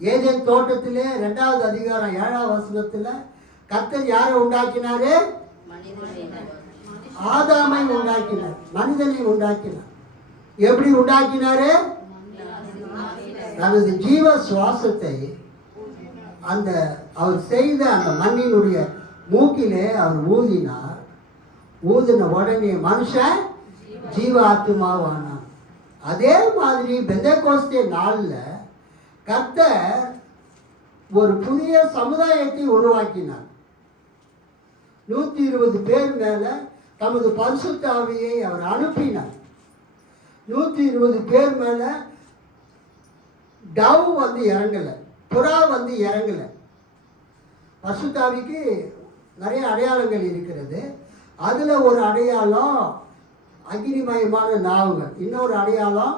ஏதேன் தோட்டத்திலே 2வது அதிகாரம் 7ஆம் வசனத்தில் கர்த்தர் யாரை உண்டாக்கினாரு? ஆதாமை உண்டாக்கினார், மனிதனை உண்டாக்கினார். எப்படி உண்டாக்கினாரு? தனது ஜீவ சுவாசத்தை அந்த அவர் செய்த அந்த மண்ணினுடைய மூக்கிலே அவர் ஊதினார். ஊதின உடனே மனுஷன் ஜீவ ஆத்துமாவானான். அதே மாதிரி பெந்தேகோஸ்தே நாளில் கர்த்தர் ஒரு புதிய சமுதாயத்தை உருவாக்கினார். 120 பேர் மேல தமது பரிசுத்த ஆவியை அவர் அனுப்பினார். 120 பேர் மேல டவ் வந்து இறங்கல, புறா வந்து இறங்கல. பரிசுத்த ஆவிக்கு நிறைய அடையாளங்கள் இருக்கிறது. அதுல ஒரு அடையாளம் அக்னிமயமான நாவுகள், இன்னொரு அடையாளம்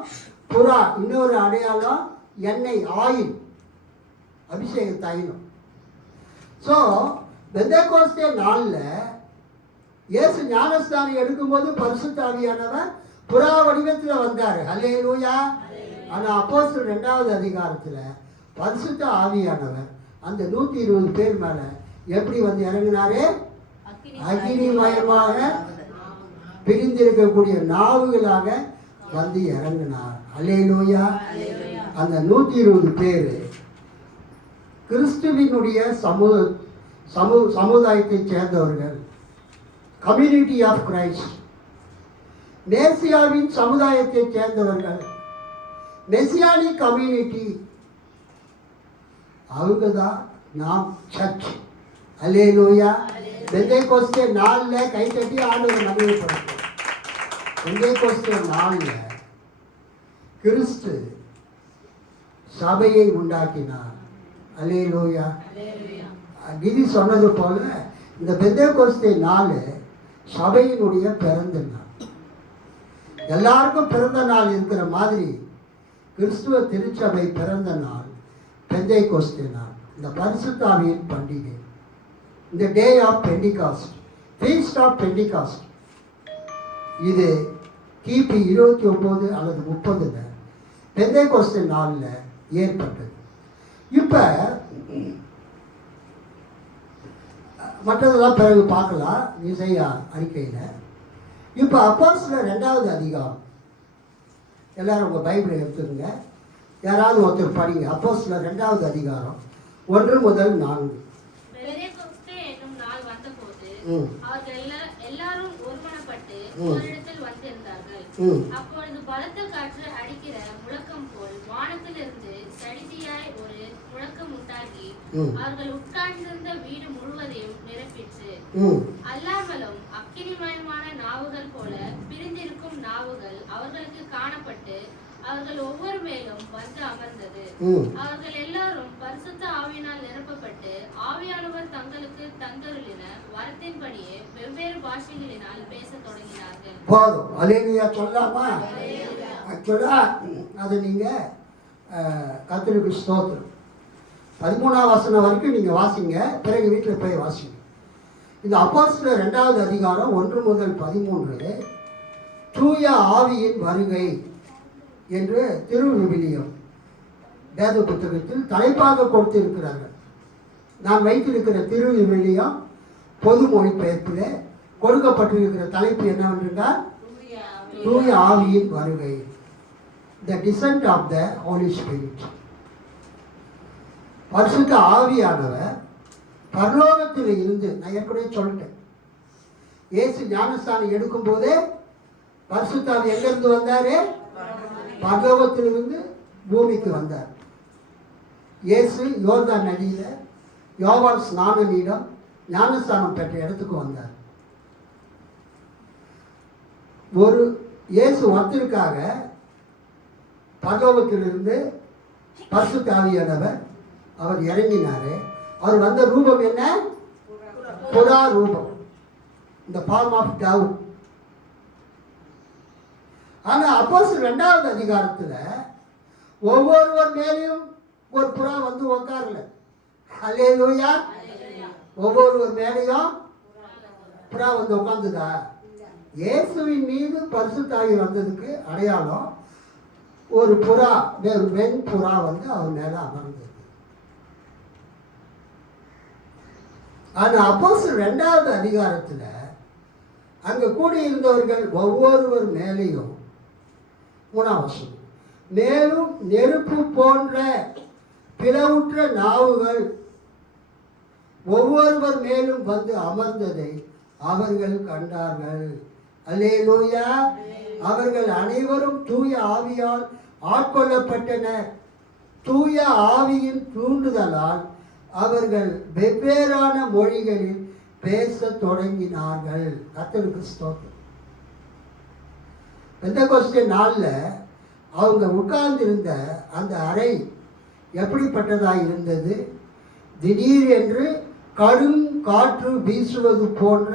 புறா, இன்னொரு அடையாளம் எண்ணெய், ஆயில், அபிஷேக தைலம். ஸோ பெந்தேகோஸ்தே நாளில் இயேசு ஞானஸ்தானம் எடுக்கும்போது பரிசுத்த ஆவியானவர் புறா வடிவத்தில் வந்தார். ஹல்லேலூயா. ஆனால் அப்போஸ்தலர் 2வது அதிகாரத்தில் பரிசுத்த ஆவியானவர் அந்த 120 பேர் மேலே எப்படி வந்து இறங்கினாரு? அக்னிமயமாக பிரிந்திருக்கக்கூடிய நாவுகளாக வந்து இறங்கினார். ஹல்லேலூயா. அந்த 120 பேர் கிறிஸ்துவினுடைய சமுதாயத்தை சேர்ந்தவர்கள், கம்யூனிட்டி ஆஃப் கிரைஸ்ட். மேசியாவின் சமுதாயத்தை சேர்ந்தவர்கள், மெசியானிக் கம்யூனிட்டி. அவங்க தான் நாம் சர்ச். அல்லேலூயா. பெந்தேகோஸ்தே நாளில் கைத்தட்டி ஆண்டவரை மகிமைப்படுத்தும். பெந்தேகோஸ்தே நாளில் கிறிஸ்து சபையை உண்டாக்கினார். அல்லேலூயா. கிதி சொன்னது போல இந்த பெந்தேகோஸ்தே நாள் சபையினுடைய பிறந்த நாள். எல்லாருக்கும் பிறந்த நாள் இருக்கிற மாதிரி கிறிஸ்துவ திருச்சபை பிறந்த நாள் பெந்தேகோஸ்தே நாள், இந்த பரிசுத்த ஆவியின் பண்டிகை. இந்த day of Pentecost, feast of Pentecost. இது கிபி 29 அல்லது 30 பெந்தேகோஸ்தே நாளில் ஏற்பட்டது. இப்போ மற்றதெல்லாம் பிறகு பார்க்கலாம் இசையா அறிக்கையில். இப்போ அப்போஸ்தலர் 2வது அதிகாரம், எல்லாரும் உங்கள் பைபிளை எடுத்துக்கங்க. யாராவது ஒருத்தர் படிங்க. அப்போஸ்தலர் 2வது அதிகாரம் 1 முதல் 4. எல்லாரும் ஒருமனப்பட்டு ஓரிடத்தில் வந்திருந்தார்கள். அப்பொழுது பலத்த காற்று அடிக்கிற முழக்கம் போல் வானத்திலிருந்து சடிதியாய் ஒரு முழக்கம் உண்டாகி அவர்கள் உட்கார்ந்திருந்த வீடு முழுவதையும் நிரப்பிற்று. அல்லாமல் அல்லாமலும் அக்கினிமயமான நாவுகள் போல பிரிந்திருக்கும் நாவுகள் அவர்களுக்கு காணப்பட்டு அவர்கள் ஒவ்வொரு மேலும் வந்து அமர்ந்தது. அவர்கள் எல்லாரும் பரிசுத்த ஆவியினால் நிரப்பப்பட்டு ஆவியானவர் தங்களுக்கு தந்தருளின வரத்தின்படியே வெவ்வேறு பாஷைகளினால் பேசத் தொடங்கினார்கள். போதும். அல்லேலூயா சொல்லாமா? ஆக்சுவலா அது நீங்க கர்த்தருக்கு ஸ்தோத்திரம். 13ஆம் வசனம் வரைக்கும் நீங்க வாசிங்க, பிறகு வீட்டில் போய் வாசிங்க. இந்த அப்போஸ்தலர் 2வது அதிகாரம் 1 முதல் 13 தூய ஆவியின் வருகை என்று திருவிவிலியம் வேத புத்தகத்தில் தலைப்பாக கொடுத்திருக்கிறார்கள். நான் வைத்திருக்கிற திருவிவிலியம் பொது மொழிபெயர்ப்பில் கொடுக்கப்பட்டிருக்கிற தலைப்பு என்னவென்றால் தூய ஆவியின் வருகை, the descent of the Holi Spirit. பரிசுத்த ஆவியானவர் பரலோகத்தில் இருந்து, நான் ஏற்கனவே சொல்லிட்டேன், இயேசு ஞானஸ்தானம் எடுக்கும் போதே பரிசுத்த ஆவி எங்கிருந்து வந்தாரு? பரலோகத்திலிருந்து பூமிக்கு வந்தார். இயேசு யோர்தான் நதியில யோவான் ஸ்நானனிடம் ஞானஸ்தானம் பெற்ற இடத்துக்கு வந்தார். ஒரு இயேசு ஒருத்தருக்காக பரலோகத்திலிருந்து பரிசுத்த ஆவியானவர் அவர் இறங்கினாரு. அவர் வந்த ரூபம் என்ன? புறா ரூபம், இந்த ஃபார்ம் ஆஃப் டவ். ஆனா அப்போஸ்தலர் 2வது அதிகாரத்துல ஒவ்வொருவர் மேலேயும் ஒரு புறா வந்து உட்காரல. அல்லேலூயா. ஒவ்வொருவர் மேலேயும் புறா வந்து உட்கார்ந்துதா? இயேசுவின் மீது பரிசுத்த ஆவி வந்ததுக்கு அடையாளம் ஒரு புறா, ஒரு வெண் புறா வந்து அவர் மேல அமர்ந்தது. ஆனா அப்போஸ்தலர் 2வது அதிகாரத்துல அங்க கூடியிருந்தவர்கள் ஒவ்வொருவர் மேலேயும் 3ஆம் வசனம், மேலும் நெருப்பு போன்ற பிளவுற்ற நாவுகள் ஒவ்வொருவர் மேலும் வந்து அமர்ந்ததை அவர்கள் கண்டார்கள். அல்லேலூயா. அவர்கள் அனைவரும் தூய ஆவியால் ஆட்கொள்ளப்பட்டனர். தூய ஆவியின் தூண்டுதலால் அவர்கள் வெவ்வேறான மொழிகளில் பேசத் தொடங்கினார்கள். கர்த்தருக்கு ஸ்தோத்திரம். பெந்தெகோஸ்தே நாள்ல அவங்க உட்கார்ந்திருந்த அந்த அறை எப்படிப்பட்டதாக இருந்தது? திடீரென்று கடும் காற்று வீசுவது போன்ற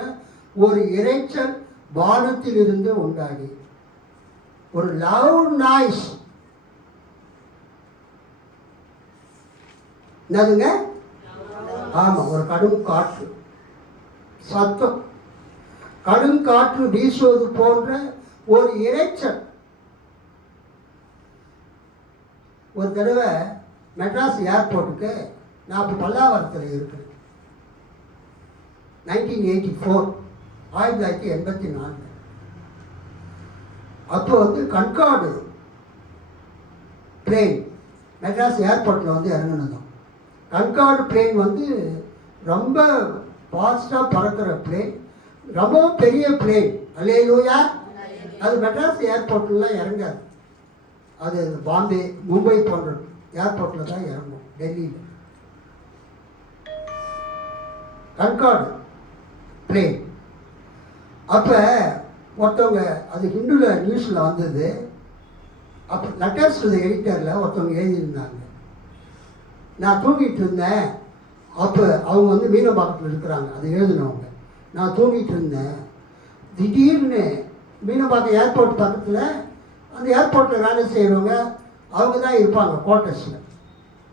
ஒரு இரைச்சல் வானத்தில் இருந்து உண்டாகி, ஒரு லவுட் நாய்ஸ். என்னதுங்க? ஆமா, ஒரு கடும் காற்று சத்தம், கடும் காற்று வீசுவது போன்ற ஒரு இரைச்சல். ஒரு தடவை மெட்ராஸ் ஏர்போர்ட்டுக்கு நான் இப்போ பல்லாவரத்தில் இருக்கிறேன். 1984, 1984. அப்போ வந்து கன்கார்டு பிளேன் மெட்ராஸ் ஏர்போர்ட்டில் வந்து இறங்கினதும். கன்கார்டு பிளேன் வந்து ரொம்ப ஃபாஸ்ட்டாக பறக்கிற பிளேன், ரொம்ப பெரிய பிளேன். அல்லேலூயா. அது மெட்ராஸ் ஏர்போர்ட்லாம் இறங்காது. அது பாம்பே, மும்பை போன்ற ஏர்போர்ட்டில் தான் இறங்கும், டெல்லியில். Concord plane. அப்போ ஒருத்தவங்க, அது ஹிந்துவில் நியூஸில் வந்தது. அப்போ லெட்டர்ஸ் எடிட்டரில் ஒருத்தவங்க எழுதியிருந்தாங்க. நான் தூங்கிட்டு இருந்தேன். அப்போ அவங்க வந்து மீனம்பாக்கத்தில் இருக்கிறாங்க, அது எழுதினவங்க. நான் தூங்கிட்டு இருந்தேன். திடீர்னு மீனம்பாக்கம் ஏர்போர்ட் பக்கத்தில் அந்த ஏர்போர்ட்டில் வேலை செய்கிறவங்க அவங்க தான் இருப்பாங்க குவார்ட்டர்ஸில்.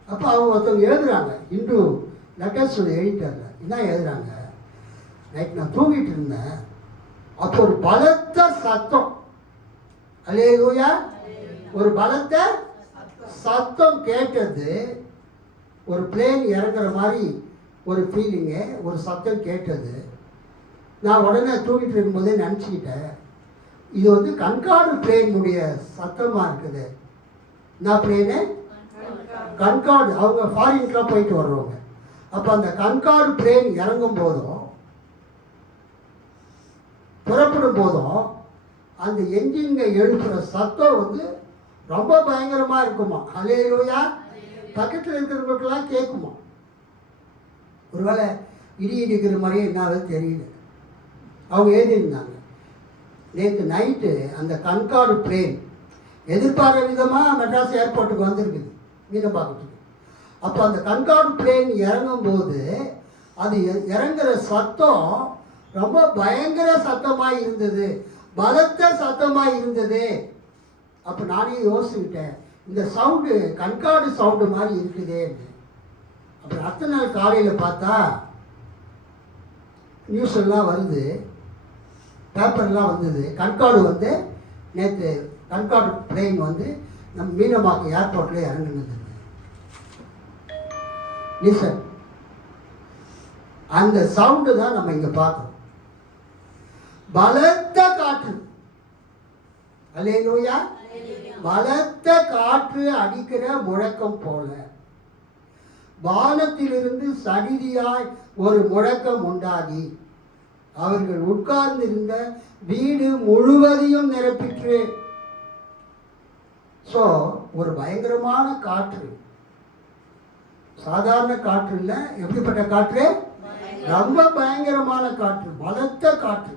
அப்போ அவங்க ஒருத்தவங்க எழுதுகிறாங்க, இந்து லெட்டர்ஸ் எடிட்டரில் என்ன எழுதுகிறாங்க, நைட் நான் தூங்கிட்டு இருந்தேன், அப்போ ஒரு பலத்த சத்தம். அல்லேலூயா. ஒரு பலத்த சத்தம் கேட்டது. ஒரு பிளேன் இறங்குற மாதிரி ஒரு ஃபீலிங்கு, ஒரு சத்தம் கேட்டது. நான் உடனே தூங்கிட்டு இருக்கும்போதே நினச்சிக்கிட்டேன், இது வந்து கன்கார்டு பிளேனுடைய சத்தமாக இருக்குது. நான் பிளேனு கன்கார்டு, அவங்க ஃபாரின்க்கெலாம் போயிட்டு வர்றவங்க. அப்போ அந்த கன்கார்டு பிளேன் இறங்கும் போதும் புறப்படும் போதும் அந்த என்ஜின்க எழுப்புகிற சத்தம் வந்து ரொம்ப பயங்கரமாக இருக்குமா. அல்லேலூயா. பக்கத்தில் இருக்கிறவங்களுக்கெல்லாம் கேட்குமா. ஒருவேளை இடி இடிக்கிற மாதிரியே என்னாவது தெரியல. அவங்க எழுதியிருந்தாங்க. நேற்று நைட்டு அந்த கண்காடு பிளேன் எதிர்பாராத விதமாக மெட்ராஸ் ஏர்போர்ட்டுக்கு வந்திருக்குது மீனம்பாக்கத்துக்கு. அப்போ அந்த கண்காடு பிளேன் இறங்கும்போது அது இறங்குற சத்தம் ரொம்ப பயங்கர சத்தமாக இருந்தது, பலத்த சத்தமாக இருந்தது. அப்போ நானே யோசிச்சுக்கிட்டேன், இந்த சவுண்டு கண்காடு சவுண்டு மாதிரி இருக்குதேன்னு. அப்புறம் அடுத்த நாள் காலையில் பார்த்தா நியூஸ் எல்லாம் வருது, பேப்பர்லாம் வந்தது. கண்காடு வந்து நேற்று கண்காடு பிளேன் வந்து நம்ம மீனம்பாக்கம் ஏர்போர்ட்டில் இறங்குனது. லிசன், அந்த சவுண்டு தான் நம்ம இங்கே பார்க்குறோம். பலத்த காற்று, அல்லேலூயா, பலத்த காற்று அடிக்கிற முழக்கம் போல வானத்திலிருந்து சடிதியாய் ஒரு முழக்கம் உண்டாகி அவர்கள் உட்கார்ந்திருந்த வீடு முழுவதையும் நிரப்பிற்று. ஸோ ஒரு பயங்கரமான காற்று, சாதாரண காற்று இல்லை. எப்படிப்பட்ட காற்று? ரொம்ப பயங்கரமான காற்று, பலத்த காற்று.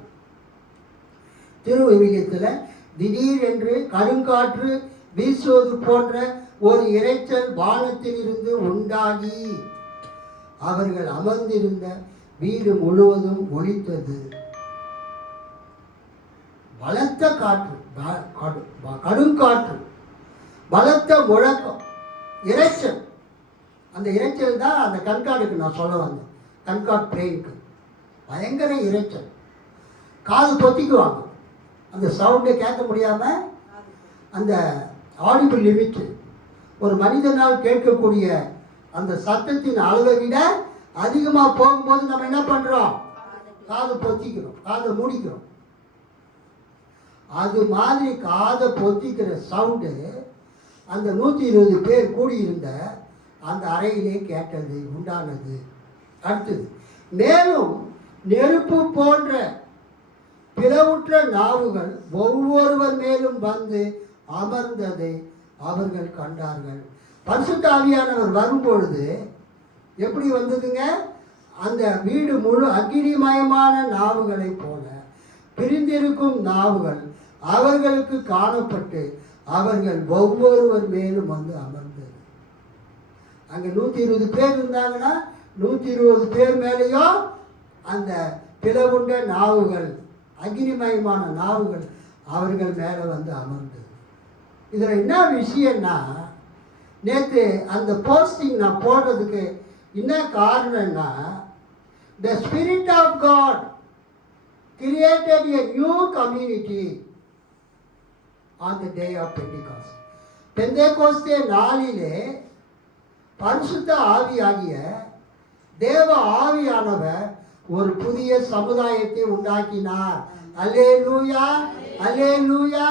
திருவிவிலியத்தில் திடீரென்று கருங்காற்று வீசுவது போன்ற ஒரு இரைச்சல் வானத்தில் இருந்து உண்டாகி அவர்கள் அமர்ந்திருந்த வீடு முழுவதும் ஒலித்தது. பலத்த காற்று, கடுங்காற்று, பலத்த முழக்கம், இரைச்சல். அந்த இரைச்சல் தான் அந்த கண்காடுக்கு நான் சொல்ல வந்தேன். கண்காடு பிளேனுக்கு பயங்கர இரைச்சல், காது பொத்திக்குவாங்க. அந்த சவுண்டை கேட்க முடியாமல் அந்த ஆடிபிள் லிமிட்டு, ஒரு மனிதனால் கேட்கக்கூடிய அந்த சத்தத்தின் அளவை விட அதிகமாக போகும்போது நம்ம என்ன பண்ணுறோம்? காதை பொத்திக்கிறோம், காதை மூடிக்கிறோம். அது மாதிரி காதை பொத்திக்கிற சவுண்டு அந்த 120 பேர் கூடியிருந்த அந்த அறையிலே கேட்டது, உண்டானது. அடுத்தது, மேலும் நெருப்பு போன்ற பிளவுற்ற நாவுகள் ஒவ்வொருவர் மேலும் வந்து அமர்ந்ததை அவர்கள் கண்டார்கள். பரிசுத்த ஆவியானவர் வரும்பொழுது எப்படி வந்ததுங்க? அந்த வீடு முழு அக்கினிமயமான நாவுகளை போல பிரிந்திருக்கும் நாவுகள் அவர்களுக்கு காணப்பட்டு அவர்கள் ஒவ்வொருவர் மேலும் வந்து அமர்ந்தது. அங்கே 120 பேர் இருந்தாங்கன்னா 120 பேர் மேலேயும் அந்த பிளவுண்ட நாவுகள், அக்னிமயமான நாவுகள் அவர்கள் மேலே வந்து அமர்ந்தது. இதில் என்ன விஷயம்னா, நேற்று அந்த போஸ்டிங் நான் போடுறதுக்கு என்ன காரணம்னா, the Spirit of God created a new community on the day of Pentecost. Pentecost நாளிலே பரிசுத்த ஆவியாகிய தேவ ஆவியானவர் ஒரு புதிய சமுதாயத்தை உண்டாக்கினார். அல்லேலூயா, அல்லேலூயா.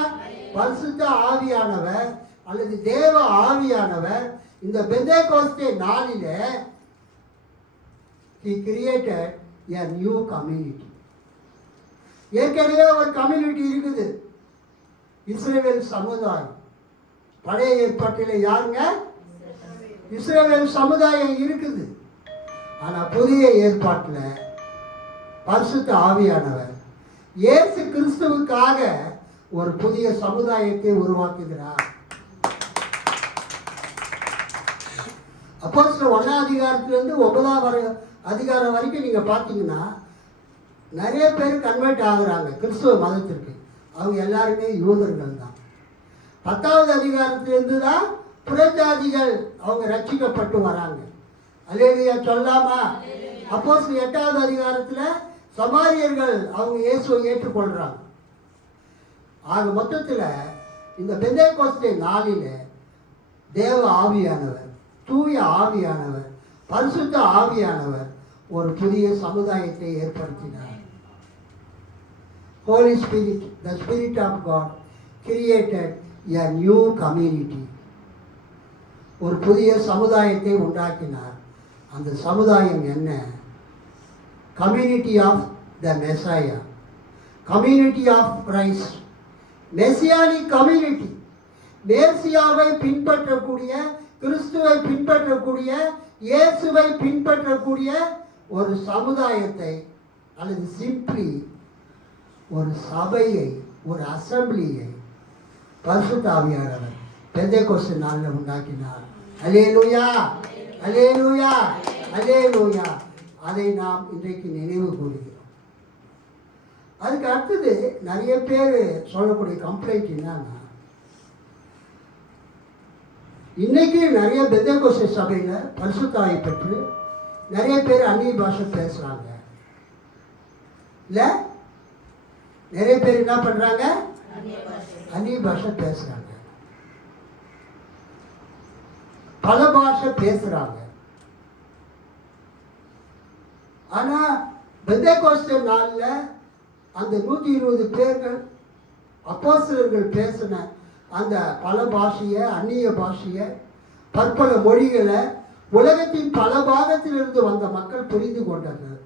பரிசுத்த ஆவியானவர் அல்லது தேவ ஆவியானவர் இந்த பெந்தேகோஸ்தே நாளிலே he created a new community. ஏற்கனவே ஒரு கம்யூனிட்டி இருக்குது, இஸ்ரவேல் சமுதாயம். பழைய ஏற்பாட்டில் யாருங்க? இஸ்ரவேல் சமுதாயம் இருக்குது. ஆனால் புதிய ஏற்பாட்டில் பரிசுத்த ஆவியானவர் இயேசு கிறிஸ்துவுக்காக ஒரு புதிய சமுதாயத்தை உருவாக்குகிறார். அப்போஸ்தலர் 1ஆம் அதிகாரத்திலிருந்து 9ஆம் அதிகாரம் வரைக்கும் நீங்கள் பார்த்தீங்கன்னா நிறைய பேர் கன்வெர்ட் ஆகுறாங்க கிறிஸ்துவ மதத்திற்கு. அவங்க எல்லாருமே யூதர்கள் தான். 10ஆவது அதிகாரத்திலிருந்து தான் புறஜாதிகள் அவங்க ரட்சிக்கப்பட்டு வராங்க. அல்லேலூயா சொல்லாமா? அப்போஸ்தலர் 8ஆவது அதிகாரத்தில் சமாரியர்கள் அவங்க இயேசுவை ஏற்றுக்கொள்கிறாங்க. ஆக மொத்தத்தில் இந்த பெந்தேகோஸ்தே நாளில் தேவ ஆவியானவர், தூய ஆவியானவர், பரிசுத்த ஆவியானவர் ஒரு புதிய சமுதாயத்தை ஏற்படுத்தினார். Holy Spirit, the Spirit of God created a new community. ஒரு புதிய சமுதாயத்தை உண்டாக்கினார். அந்த சமுதாயம் என்ன? Community of the Messiah, community of Christ, Messianic community. மேசியாவை பின்பற்றக்கூடிய, கிறிஸ்துவை பின்பற்றக்கூடிய, இயேசுவை பின்பற்றக்கூடிய ஒரு சமுதாயத்தை அல்லது சிம்பிளி ஒரு சபையை, ஒரு அசம்பிளியை பரிசுத்த ஆவியானவர் பெந்தேகோஸ்து நாளில் உண்டாக்கினார். அல்லேலூயா, அல்லேலூயா, அல்லேலூயா. அதை நாம் இன்றைக்கு நினைவு கூறுகிறோம். அதுக்கு அடுத்தது நிறைய பேர் சொல்லக்கூடிய கம்ப்ளைண்ட் என்னன்னா, இன்னைக்கு நிறைய பெந்தேகோஸ்து சபையில் பரிசுத்த ஆவி பெற்று நிறைய பேர் அந்நிய பாஷை பேசுகிறாங்க. இல்லை, நிறைய பேர் என்ன பண்ணுறாங்க? அந்நிய பாஷை பேசுகிறாங்க, பல பாஷை பேசுகிறாங்க. ஆனால் பெந்தேகோஸ்து நாளில் அந்த 120 பேர்கள் அப்போஸ்தலர்கள் பேசின அந்த பல பாஷையை, அந்நிய பாஷையை, பற்பல மொழிகளை உலகத்தின் பல பாகத்திலிருந்து வந்த மக்கள் புரிந்து கொண்டனர்.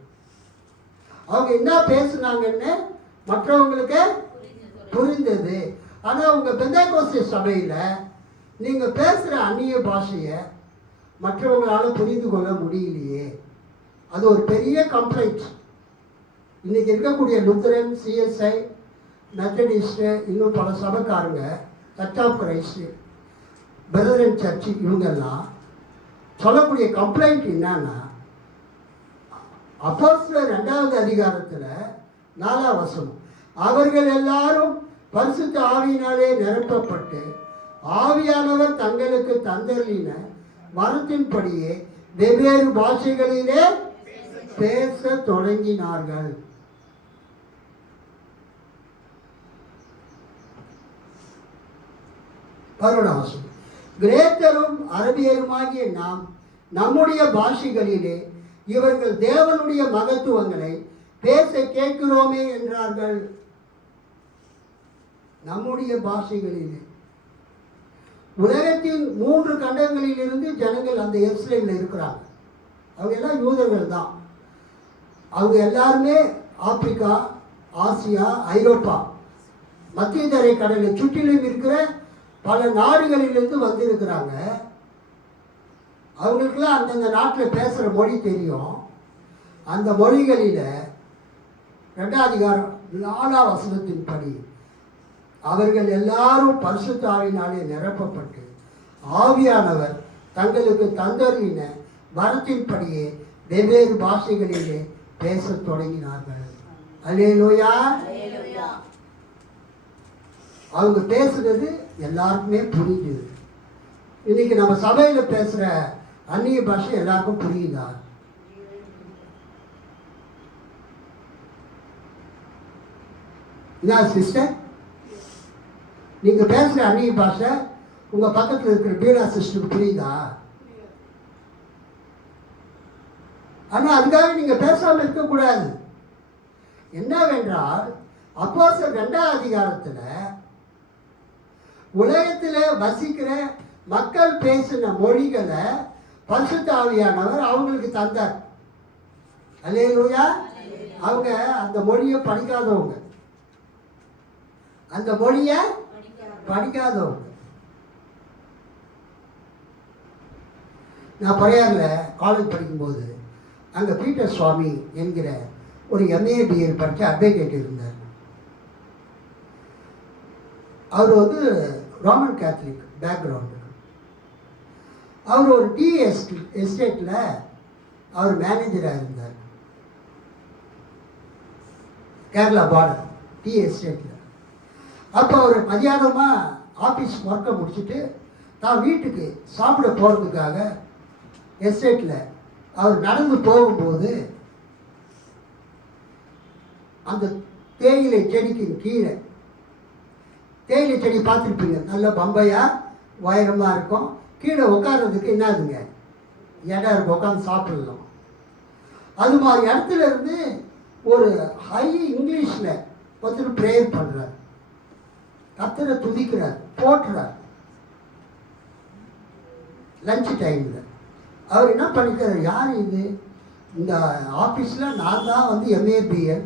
அவங்க என்ன பேசுனாங்கன்னு மற்றவங்களுக்கு புரிந்தது. ஆனால் உங்கள் பெந்தேகோஸ்து சபையில் நீங்கள் பேசுகிற அந்நிய பாஷையை மற்றவங்களால் புரிந்து கொள்ள முடியலையே. அது ஒரு பெரிய கம்ப்ளைண்ட். இன்றைக்கி இருக்கக்கூடிய லுத்தரன், சிஎஸ்ஐ, மெத்தடிஸ்ட்டு, இன்னும் பல சபைக்காரங்க, church of Christ, Brethren church, இவங்கெல்லாம் சொல்லக்கூடிய கம்ப்ளைண்ட் என்னன்னா, அப்போஸ்தலர் 2வது அதிகாரத்தில் 4ஆம் வசனம், அவர்கள் எல்லாரும் பரிசுத்த ஆவியினாலே நிரப்பப்பட்டு ஆவியானவர் தங்களுக்கு தந்தளின வரத்தின்படியே வெவ்வேறு பாஷைகளிலே பேச தொடங்கினார்கள். பருவநாசம், கிரேக்கரும் அரபியருமாகிய நாம் நம்முடைய பாஷைகளிலே இவர்கள் தேவனுடைய மகத்துவங்களை பேச கேட்கிறோமே என்றார்கள். நம்முடைய பாஷைகளிலே உலகத்தின் 3 கண்டங்களிலிருந்து ஜனங்கள் அந்த எருசலேமில் இருக்கிறாங்க. அவங்க எல்லாம் யூதர்கள் தான். அவங்க எல்லாருமே ஆப்பிரிக்கா, ஆசியா, ஐரோப்பா, மத்திய தரை கடலை சுற்றிலும் இருக்கிற பல நாடுகளிலிருந்து வந்திருக்கிறாங்க. அவங்களுக்கெல்லாம் அந்தந்த நாட்டில் பேசுகிற மொழி தெரியும். அந்த மொழிகளில் 2ஆம் அதிகாரம் 4ஆம் வசனத்தின்படி அவர்கள் எல்லாரும் பரிசுத்த ஆவியினாலே நிரப்பப்பட்டு ஆவியானவர் தங்களுக்கு தந்தருளின வரத்தின்படியே வெவ்வேறு பாஷைகளிலே பேசத் தொடங்கினார்கள். அல்லேலூயா. அவங்க பேசுறது எல்லாருக்குமே புரியுது. இன்னைக்கு நம்ம சபையில் பேசுகிற அந்நிய பாஷை எல்லாருக்கும் புரியுதா? என்ன சிஸ்டர், நீங்கள் பேசுகிற அந்நிய பாஷை உங்கள் பக்கத்தில் இருக்கிற பீடா சிஸ்டருக்கு புரியுதா? ஆனால் அதுக்காக நீங்கள் பேசாமல் இருக்கக்கூடாது. என்னவென்றால் அப்போஸ்தலர் 2ஆம் அதிகாரத்தில் உலகத்தில் வசிக்கிற மக்கள் பேசின மொழிகளை பரிசுத்த ஆவியானவர் அவங்களுக்கு தந்தார். அல்லேலூயா. அவங்க அந்த மொழியை படிக்காதவங்க, அந்த மொழியை படிக்காதவங்க. நான் பழையாரில் காலேஜ் படிக்கும்போது அங்கே பீட்டர் சுவாமி என்கிற ஒரு MA-BL படித்த அட்வொகேட் இருந்தார். அவர் வந்து ரோமன் கேத்தலிக் பேக்ரவுண்டு. அவர் ஒரு டீ எஸ்டேட்டில் அவர் மேனேஜராக இருந்தார், கேரளா பார்டர் டீ எஸ்டேட்டில். அப்போ அவர் மதியானமாக ஆஃபீஸ் ஒர்க்கை முடிச்சுட்டு தான் வீட்டுக்கு சாப்பிட போகிறதுக்காக எஸ்டேட்டில் அவர் நடந்து போகும்போது அந்த தேயிலை செடிக்கு கீழே, தேயிலை செடி பார்த்துருப்பீங்க, நல்ல பம்பையாக உயரமாக இருக்கும், கீழே உட்கார்றதுக்கு என்னதுங்க இடம் இருக்கும், உட்காந்து சாப்பிடலாம். அது மாதிரி இடத்துல இருந்து ஒரு ஹை இங்கிலீஷில் ஒருத்தர் ப்ரேயர் பண்ணுறார், கர்த்தரை துதிக்கிறார், போட்டுறார். லஞ்ச் டைமில் அவர் என்ன பண்ணிக்கிறார், யார் இது, இந்த ஆஃபீஸில் நான் தான் வந்து MA-BL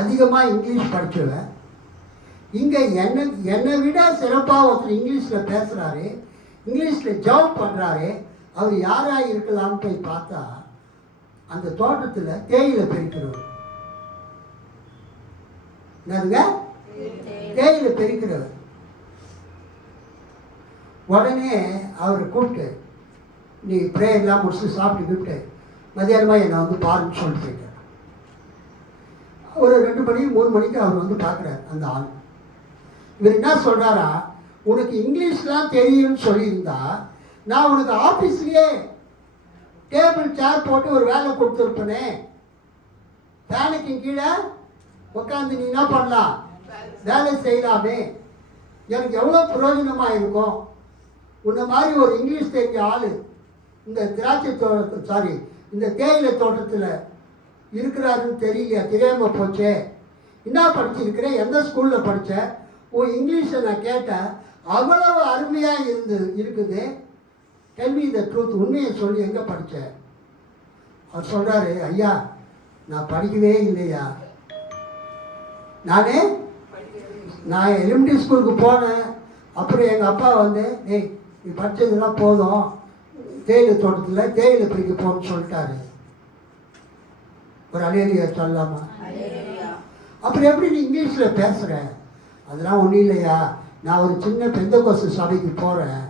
அதிகமாக இங்கிலீஷ் படித்தவன், இங்கே என்னை விட சிறப்பாக ஒருத்தர் இங்கிலீஷில் பேசுகிறாரு, இங்கிலீஷில் ஜாப் பண்ணுறாரு, அவர் யாராக இருக்கலாம்னு போய் பார்த்தா அந்த தோட்டத்தில் தேயிலை பறிக்கிறவர். என்னதுங்க? தேயிலை பெருக்கிறவர். உடனே அவர் கூப்பிட்டு, நீ ப்ரேயர்லாம் முடிச்சு சாப்பிட்டுக்கிட்டு மதியானமாக என்னை வந்து பாருன்னு சொல்லிட்டு போயிட்டார். ஒரு 2 மணி 3 மணிக்கு அவர் வந்து பார்க்குறாரு அந்த ஆள். இவர் என்ன சொல்கிறாரா, உனக்கு இங்கிலீஷ்லாம் தெரியும்னு சொல்லியிருந்தா நான் உனக்கு ஆஃபீஸ்லேயே டேபிள் சேர் போட்டு ஒரு வேலை கொடுத்துருப்பேனே, ஃபேனுக்கு கீழே உட்காந்து நீ என்ன பண்ணலாம், வேலை செய்யலாமே, எனக்கு எவ்வளோ பிரயோஜனமாக இருக்கும். உன்ன மாதிரி ஒரு இங்கிலீஷ் தெரிஞ்ச ஆள் இந்த திராட்சை தோட்டத்தில் இந்த தேயிலை தோட்டத்தில் இருக்கிறாருன்னு தெரியலையா, தெரியாமல் போச்சே. என்ன படிச்சிருக்கிறேன், எந்த ஸ்கூலில் படித்த, உன் இங்கிலீஷை நான் கேட்டேன், அவ்வளவு அருமையாக இருக்குது. டெல் மீ த ட்ரூத், உண்மையை சொல்லி எங்கே படித்த? அவர் சொல்கிறாரு, ஐயா நான் படிக்கவே இல்லையா, நான் எலிமெண்ட்ரி ஸ்கூலுக்கு போனேன். அப்புறம் எங்கள் அப்பா வந்து, டேய் நீ படித்ததுலாம் போதும், தேயிலை தோட்டத்தில் தேயிலை பிடிக்க போகணும்னு சொல்லிட்டாரு. ஒரு அலேலியா சொல்லலாமா? அப்புறம் எப்படி நீ இங்கிலீஷில் பேசுகிற? அதெல்லாம் ஒன்றும் இல்லையா, நான் ஒரு சின்ன பெந்தகோஸ்து சபைக்கு போகிறேன்,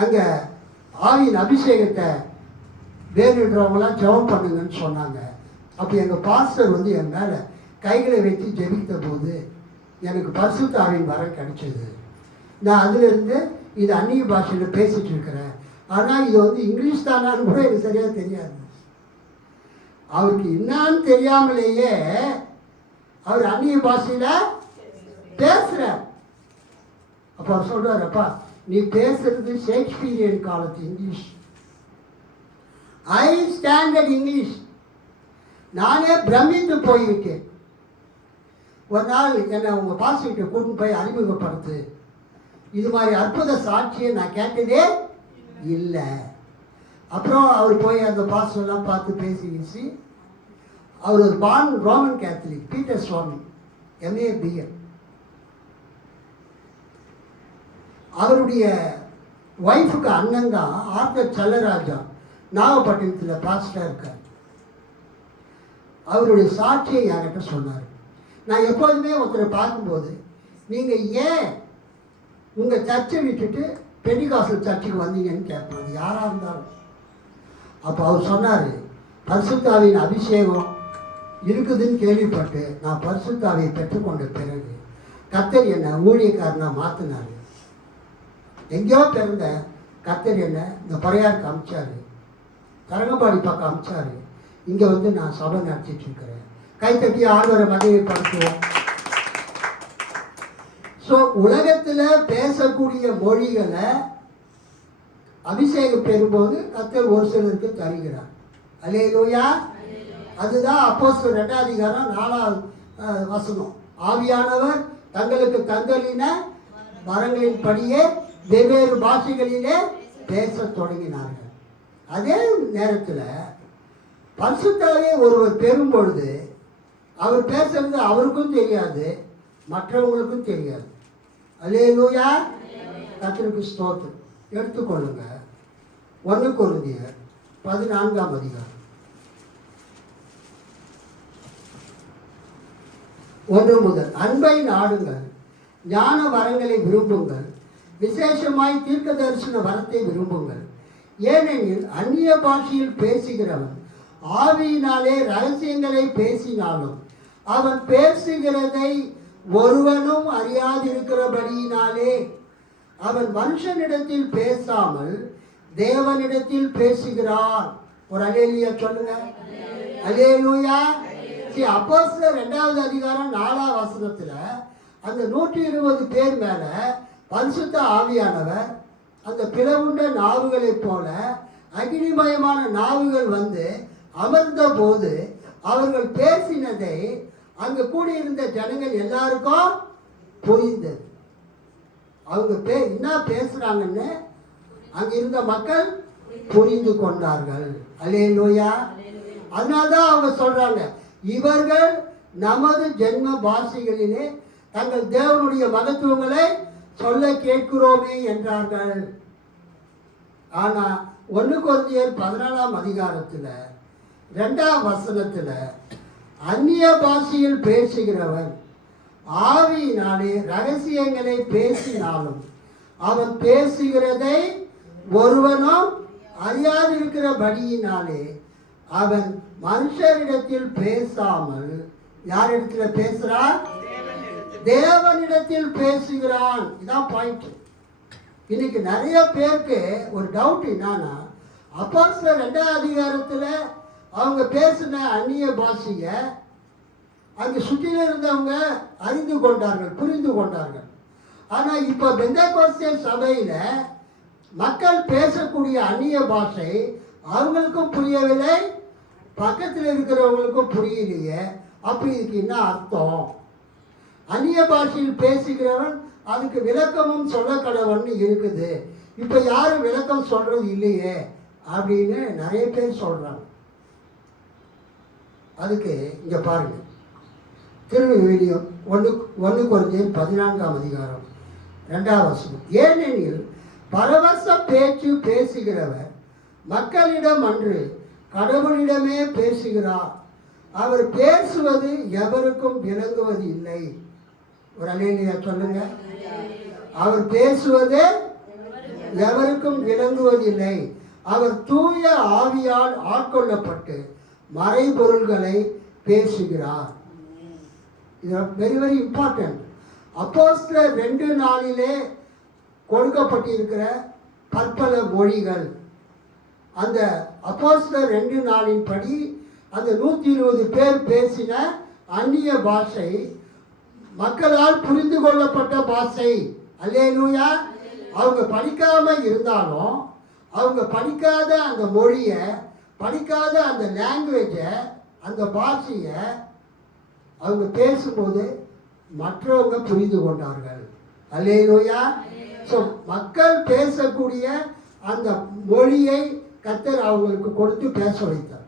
அங்கே ஆவியின் அபிஷேகத்தை வேணுன்றவங்களாம் ஜெபம் பண்ணுங்கன்னு சொன்னாங்க. அப்போ எங்கள் பாஸ்டர் வந்து என் மேலே கைகளை வைத்து ஜெபித்த போது எனக்கு பரிசுத்த ஆவியின் வரம் கிடைச்சது. நான் அதிலிருந்து இது அந்நிய பாஷையில் பேசிகிட்டு இருக்கிறேன். ஆனால் இது வந்து இங்கிலீஷ் தானான்னு கூட எனக்கு சரியாக தெரியாது. அவருக்கு என்னான்னு தெரியாமலேயே அவர் அந்நிய பாஷையில் பேசுகிறார். அப்போ அவர் சொல்கிறார், அப்பா நீ பேசுறது ஷேக்ஸ்பியரின் காலத்து இங்கிலீஷ், ஹை ஸ்டாண்டர்ட் இங்கிலீஷ். நானே பிரமித்து போய்விட்டேன். ஒரு நாள் என்னை உங்கள் பாஸ்டர்கிட்ட கூட்டின்னு போய் அறிமுகப்படுத்து, இது மாதிரி அற்புத சாட்சியை நான் கேட்டதே இல்லை. அப்புறம் அவர் போய் அந்த பாஸ்டர்லாம் பார்த்து பேசி அவர் ஒரு ரோமன் கேத்தலிக், பீட்டர் சுவாமி, MA BL. அவருடைய ஒய்ஃபுக்கு அண்ணன் தான் ஆர்த்தர் செல்லராஜா, நாகப்பட்டினத்தில் பாஸ்டராக இருக்கார். அவருடைய சாட்சியை என்கிட்ட சொன்னார். நான் எப்போதுமே ஒருத்தரை பார்க்கும்போது, நீங்கள் ஏன் உங்கள் சர்ச்சை விட்டுட்டு பெண்டிகாஸ்டல் சர்ச்சுக்கு வந்தீங்கன்னு கேட்பேன், அது யாராக இருந்தாலும். அப்போ அவர் சொன்னார், பரிசுத்த ஆவியின் அபிஷேகம் இருக்குதுன்னு கேள்விப்பட்டு நான் பரிசுத்த ஆவியை பெற்றுக்கொண்ட பிறகு கர்த்தர் என்னை ஊழியக்காரனாக மாற்றினார். எங்கேயோ பிறந்த கர்த்தர் என்னை இந்த பறையாருக்கு அமிச்சார், தரங்கம்பாடி பக்கம் அமிச்சார். இங்கே வந்து நான் சபை நடத்திட்டு இருக்கிறேன். கைத்தட்டி ஆண்டவரை மகிமைப்படுத்துவோம். ஸோ உலகத்தில் பேசக்கூடிய மொழிகளை அபிஷேகம் பெறும்போது கர்த்தர் ஒரு சிலருக்கு தருகிறார். அல்லேலூயா. அதுதான் அப்போஸ்தலர் 2ஆம் அதிகாரம் 4ஆம் வசனம். ஆவியானவர் தங்களுக்கு தந்தளின வரங்களின் படியே வெவ்வேறு பாஷைகளிலே பேச தொடங்கினார்கள். அதே நேரத்தில் பரிசுத்தாவே ஒருவர் பெறும் பொழுது அவர் பேசுறது அவருக்கும் தெரியாது, மற்றவங்களுக்கும் தெரியாது. அல்லேலூயா. கர்த்தருக்கு ஸ்தோத்திரம். எடுத்துக்கொள்ளுங்க 1 கொரிந்தியர் 14ஆம் அதிகாரம் 1 முதல். அன்பை நாடுங்கள், ஞான வரங்களை விரும்புங்கள், விசேஷமாய் தீர்க்க தரிசன வரத்தை விரும்புங்கள். ஏனெனில் அந்நிய பாஷையில் பேசுகிறவன் ஆவியினாலே ரகசியங்களை பேசினாலும் அவன் பேசுகிறதை ஒருவனும் அறியாதிருக்கிறபடியினாலே அவன் மனுஷனிடத்தில் பேசாமல் தேவனிடத்தில் பேசுகிறான். ஒரு அல்லேலூயா சொல்லுங்க. அல்லேலூயா. அப்போஸ்தலர் 2ஆம் அதிகாரம் 4ஆம் வசனத்தில் அந்த 120 பேர் மேல பரிசுத்த ஆவியானவர் அந்த பிளவுண்ட நாவுகளைப் போல அக்னிமயமான நாவுகள் வந்து அமர்ந்த போது அவர்கள் பேசினதை அங்கு கூடியிருந்த ஜனங்கள் எல்லாருக்கும் புரிந்தது. அவங்க என்ன பேசுறாங்கன்னு அங்க இருந்த மக்கள் புரிந்து கொண்டார்கள். அல்லேலூயா. அதனால்தான் அவங்க சொல்றாங்க, இவர்கள் நமது ஜென்ம பாஷைகளிலே தங்கள் தேவனுடைய மகத்துவங்களை சொல்ல கேட்கிறோமே என்றார்கள். ஆனா 1 கொரிந்தியர் 14ஆம் அதிகாரத்தில் 2ஆம் வசனத்தில் அந்நிய பாஷையில் பேசுகிறவன் ஆவியினாலே ரகசியங்களை பேசினாலும் அவன் பேசுகிறதை ஒருவனும் அறியாதிருக்கிறபடியினாலே அவன் மனுஷரிடத்தில் பேசாமல் யாரிடத்துல பேசுறான்? தேவனிடத்தில் பேசுகிறான். இதான் பாயிண்ட். இன்னைக்கு நிறைய பேருக்கு ஒரு டவுட் என்னன்னா, அப்போஸ்தலர் 2ஆம் அதிகாரத்துல அவங்க பேசின அந்நிய பாஷைய அங்கு சுற்றில இருந்தவங்க அறிந்து கொண்டார்கள், புரிந்து கொண்டார்கள். ஆனா இப்ப பெந்தெகோஸ்தே சபையில மக்கள் பேசக்கூடிய அந்நிய பாஷை அவங்களுக்கும் புரியவில்லை, பக்கத்தில் இருக்கிறவங்களுக்கும் புரியலையே. அப்படி இதுக்கு என்ன அர்த்தம்? அந்நிய பாஷையில் பேசுகிறவன் அதுக்கு விளக்கமும் சொல்ல கடவன் இருக்குது. இப்போ யாரும் விளக்கம் சொல்றது இல்லையே அப்படின்னு நிறைய பேர் சொல்றாங்க. அதுக்கு இங்க பாருங்க, திருவிவிலியம் 1 கொரிந்தியர் 14ஆம் அதிகாரம் 2ஆம் வசனம். ஏனெனில் பரவச பேச்சு பேசுகிறவர் மக்களிடம் அன்று கடவுளிடமே பேசுகிறார். அவர் பேசுவது எவருக்கும் விளங்குவது இல்லை. ஒரு அல்லேலூயா சொல்லுங்க. அவர் பேசுவது எவருக்கும் விளங்குவதில்லை. அவர் தூய ஆவியால் ஆட்கொள்ளப்பட்டு மறைபொருள்களை பேசுகிறார். இது வெரி வெரி இம்பார்ட்டன்ட். அப்போஸ்தலர் 2:4 கொடுக்கப்பட்டிருக்கிற பற்பல மொழிகள், அந்த அப்போஸ்தலர் 2:4 படி அந்த 120 பேர் பேசின அந்நிய பாஷை மக்களால் புரிந்து கொள்ளப்பட்ட பாஷை. அல்லேலூயா. அவங்க படிக்காம இருந்தாலும் அவங்க படிக்காத அந்த மொழியை, படிக்காத அந்த லாங்குவேஜை, அந்த பாஷையை அவங்க பேசும்போது மற்றவங்க புரிந்து கொண்டார்கள். அல்லேலூயா. ஸோ மக்கள் பேசக்கூடிய அந்த மொழியை கர்த்தர் அவங்களுக்கு கொடுத்து பேச வைத்தார்.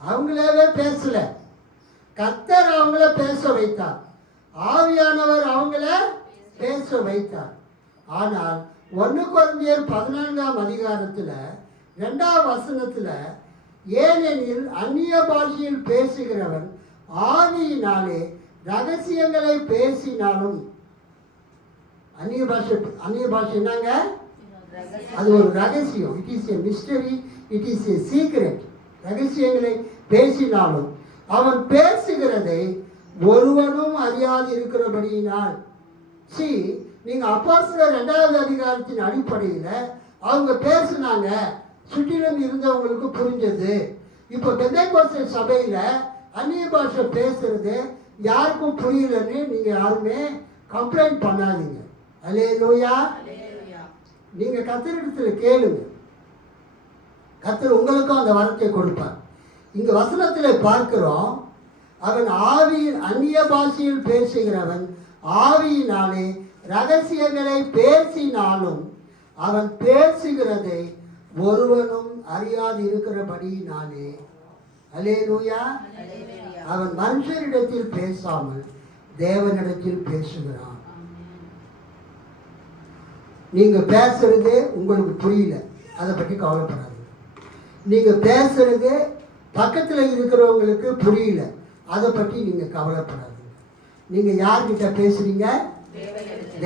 அவங்களே பேசல, கர்த்தர் அவங்கள பேச வைத்தார். ஆவியானவர் அவங்கள பேச வைத்தார். ஆனால் 1 கொரிந்தியர் 14ஆம் அதிகாரத்தில் 2ஆம் வசனத்தில், ஏனெனில் அந்நிய பாஷையில் பேசுகிறவன் ஆவியினாலே ரகசியங்களை பேசினாலும், அந்நிய பாஷை என்னங்க? அது ஒரு ரகசியம். It is a mystery, it is a secret. ரகசியங்களை பேசினாலும் அவன் பேசுகிறதை ஒருவனும் அறியாது இருக்கிறபடியினால். நீங்க அப்போஸ்தலர் 2ஆவது அதிகாரத்தின் அடிப்படையில் அவங்க பேசினாங்க, சுற்றிலும் இருந்தவங்களுக்கு புரிஞ்சது. இப்போ பெந்தெகோஸ்தே சபையில அந்நிய பாஷை பேசுறது யாருக்கும் புரியலன்னு நீங்க யாருமே கம்ப்ளைண்ட் பண்ணாதீங்க. அல்லேலூயா. நீங்க கர்த்தரிடத்துல கேளுங்க, கர்த்தர் உங்களுக்கும் அந்த வரத்தை கொடுப்பார். இங்க வசனத்தில் பார்க்கிறோம், அவன் ஆவியின் அந்நிய பாஷையில் பேசுகிறவன் ஆவியினாலே ரகசியங்களை பேசினாலும் அவன் பேசுகிறதை ஒருவனும் அறியாது இருக்கிறபடியினாலே. அல்லேலூயா. அவன் மனுஷரிடத்தில் பேசாமல் தேவனிடத்தில் பேசுகிறான். நீங்க பேசுறது உங்களுக்கு புரியல, அதை பற்றி கவலைப்படாது. நீங்க பேசுறது பக்கத்தில் இருக்கிறவங்களுக்கு புரியல, அதை பற்றி நீங்க கவலைப்படாது. நீங்க யார்கிட்ட பேசுறீங்க?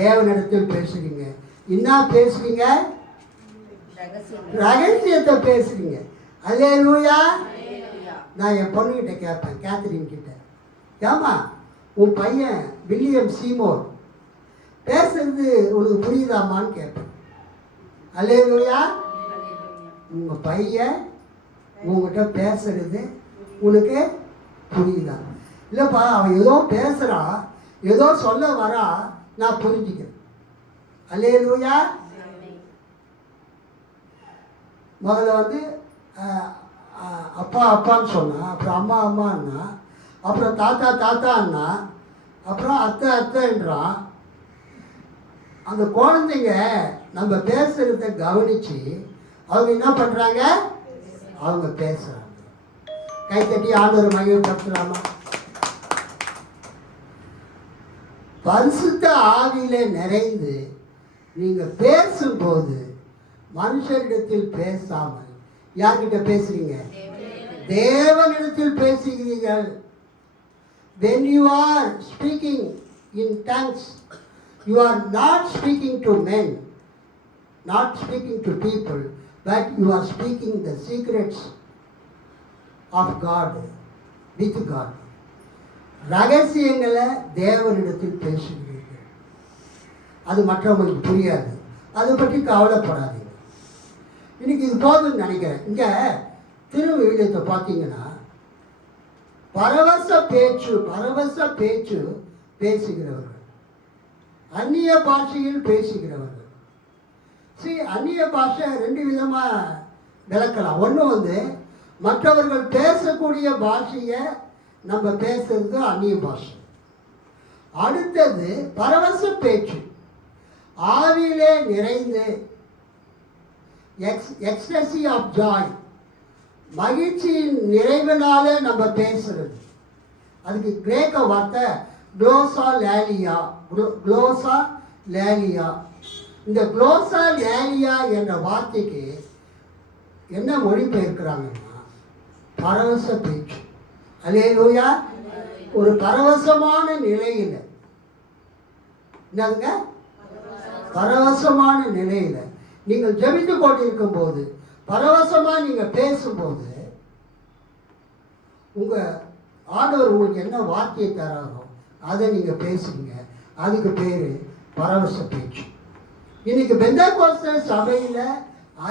தேவனிடத்தில் பேசுறீங்க. என்ன பேசுறீங்க? ரகசியத்தை பேசுறீங்க. அல்லேலூயா. நான் என் பொண்ணுகிட்ட கேட்பேன், கேத்ரின் கிட்ட, ஏமா உன் பையன் வில்லியம் சீமோர் பேசுறது உனக்கு புரியுதாமான்னு கேட்பேன். அல்லேலூயா. உங்க பையன் உங்ககிட்ட பேசுறது உனக்கு புரியுதா? இல்லைப்பா, அவன் ஏதோ பேசுகிறான், ஏதோ சொல்ல வரா, நான் புரிஞ்சுக்கிறேன். அல்லேலூயா. முதல்ல அப்பா அப்பான்னு சொன்னான், அப்புறம் அம்மா அம்மான்னா, அப்புறம் தாத்தா தாத்தான்னா, அப்புறம் அத்தை அத்தைன்றான். அந்த குழந்தைங்க நம்ம பேசுகிறத கவனித்து அவங்க என்ன பண்ணுறாங்க? அவங்க பேசுகிறாங்க. கைத்தட்டி ஆண்டவர் மகிமைப்படுத்தலாமா? பரிசுத்த ஆவியில நிறைந்து நீங்க பேசும்போது மனுஷரிடத்தில் பேசாமல் யார்கிட்ட பேசுறீங்க? தேவனிடத்தில் பேசுகிறீர்கள். when you are speaking in tongues, you are not speaking to men, not speaking to people, but you are speaking the secrets of God, with God. ரகசியங்களை தேவனிடத்தில் பேசுகிறீர்கள். அது மற்றவங்களுக்கு புரியாது. அதை பற்றி கவலைப்படாதீங்க. இன்னைக்கு இது போதும்னு நினைக்கிறேன். இங்கே திருவிழியத்தை பார்த்தீங்கன்னா பரவச பேச்சு பேசுகிறவர்கள், அந்நிய பாஷையில் பேசுகிறவர்கள். சரி, அந்நிய பாஷை ரெண்டு விதமாக விளக்கலாம். ஒன்று மற்றவர்கள் பேசக்கூடிய பாஷையை நம்ம பேசுறது அந்நிய பாஷை. அடுத்தது பரவச பேச்சு, ஆவியிலே நிறைந்து எக்ஸ்டசி ஆஃப் ஜாய், மகிழ்ச்சியின் நிறைவினாலே நம்ம பேசுறது. அதுக்கு கிரேக்க வார்த்தை க்ளோசா லேலியா. இந்த க்ளோசா லேலியா என்ற வார்த்தைக்கு என்ன மொழிபெயர்க்கிறாங்கன்னா பரவச பேச்சு. அல்லேலூயா. ஒரு பரவசமான நிலையில், என்னதுங்க, பரவசமான நிலையில் நீங்கள் ஜெபித்து கொண்டிருக்கும் போது, பரவசமாக நீங்கள் பேசும்போது, உங்கள் ஆண்டவர் உங்களுக்கு என்ன வார்த்தையை தராரோ அதை நீங்கள் பேசுவீங்க. அதுக்கு பேர் பரவச பேச்சு. இன்னைக்கு பெந்தெகோஸ்தே சபையில்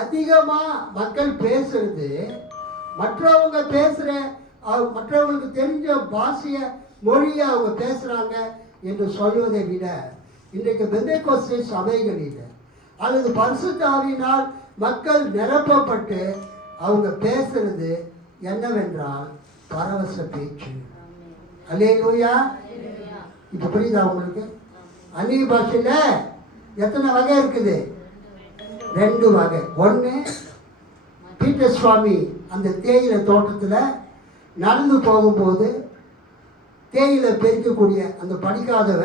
அதிகமாக மக்கள் பேசுறது மற்றவங்க பேசுகிற மற்றவங்களுக்கு தெரிஞ்ச பாஷையை மொழியை அவங்க பேசுகிறாங்க என்று சொல்வதை விட, இன்றைக்கு பெந்தெகோஸ்தே சபைகளில் அல்லது பரிசுத்த ஆவியினால் மக்கள் நிரப்பப்பட்டு அவங்க பேசுறது என்னவென்றால் பரவச பேச்சு. அல்லேலூயா. இப்போ புரியுதா உங்களுக்கு? அந்நிய பாஷையில் எத்தனை வகை இருக்குது? 2 வகை. ஒன்று, பீட்டர் சுவாமி அந்த தேயிலை தோட்டத்தில் நடந்து போகும்போது தேயிலை பெருக்கக்கூடிய அந்த படிக்காதவ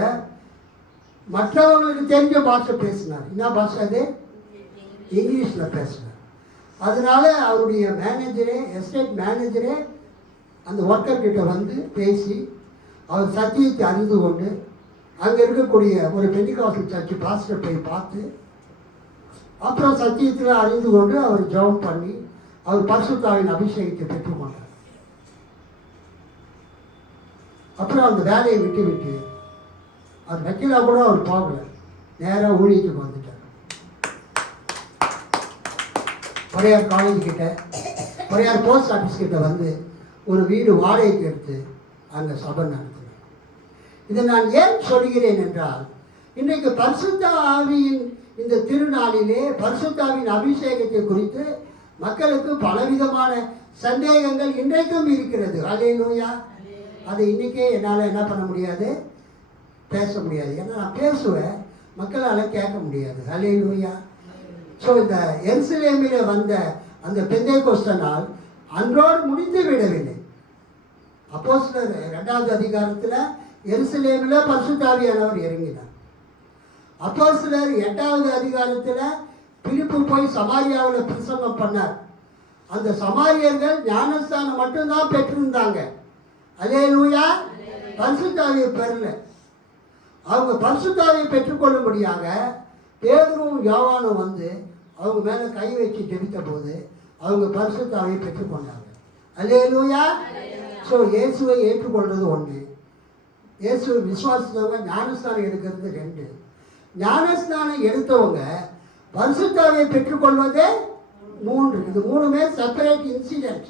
மற்றவங்களுக்கு தெரிஞ்ச பாஷை பேசினார். என்ன பாஷை அது? இங்கிலீஷில் பேசினார். அதனால அவருடைய மேனேஜரே, எஸ்டேட் மேனேஜரே அந்த ஒர்க்கர்கிட்ட வந்து பேசி அவர் சத்தியத்தை அறிந்து கொண்டு அங்கே இருக்கக்கூடிய ஒரு பெண்டிகாஸ்டல் சர்ச் பாஸ்டர் போய் பார்த்து அப்புறம் சத்தியத்தில் அறிந்து கொண்டு அவர் ஜெபம் பண்ணி அவர் பரிசுத்தாவின் அபிஷேகத்தை பெற்றுக்கொண்டார். அப்புறம் அந்த வேலையை விட்டு அது வக்கீலா கூட அவர் போகல, நேராக ஊழியத்துக்கு வந்துட்டார். பொறையார் காலேஜ் கிட்ட, பொறையார் போஸ்ட் ஆஃபீஸ் கிட்ட வந்து ஒரு வீடு வாடகைக்கு எடுத்து அங்கே சபை நடத்தினார். இதை நான் ஏன் சொல்கிறேன் என்றால், இன்றைக்கு பரிசுத்த ஆவியின் இந்த திருநாளிலே பரிசுத்த ஆவியின் அபிஷேகத்தை குறித்து மக்களுக்கு பலவிதமான சந்தேகங்கள் இன்றைக்கும் இருக்கிறது. அல்லேலூயா. அதை இன்றைக்கே என்னால் என்ன பண்ண முடியாது, பேச முடியாது. ஏன்னா நான் பேசுவேன், மக்களால் கேட்க முடியாது. அல்லேலூயா. ஸோ இந்த எருசலேமில் வந்த அந்த பெந்தெகோஸ்தே நாள் அன்றோடு முடிந்து விடவில்லை. அப்போஸ்தலர் 2வது அதிகாரத்தில் எருசலேமில் பரிசுத்த ஆவியானவர் இறங்கினார். அப்போஸ்தலர் 8வது அதிகாரத்தில் பிலிப்பு போய் சமாரியாவில் பிரசங்கம் பண்ணார். அந்த சமாரியர்கள் ஞானஸ்தானம் மட்டும்தான் பெற்றிருந்தாங்க. அல்லேலூயா. பரிசுத்த ஆவியை பெறல. அவங்க பரிசுத்த ஆவியை பெற்றுக்கொள்ளும்படியாக பேதுருவும் யோவானும் வந்து அவங்க மேலே கை வச்சு ஜெபித்த போது அவங்க பரிசுத்த ஆவியை பெற்றுக்கொண்டாங்க. அல்லேலூயா. ஸோ இயேசுவை ஏற்றுக்கொள்வது 1, இயேசுவை விசுவாசித்தவங்க ஞானஸ்தானம் எடுக்கிறது 2. ஞானஸ்தானம் எடுத்தவங்க பரிசுத்த ஆவியை பெற்றுக்கொள்வதே 3. இது 3மே செப்பரேட் இன்சிடென்ட்.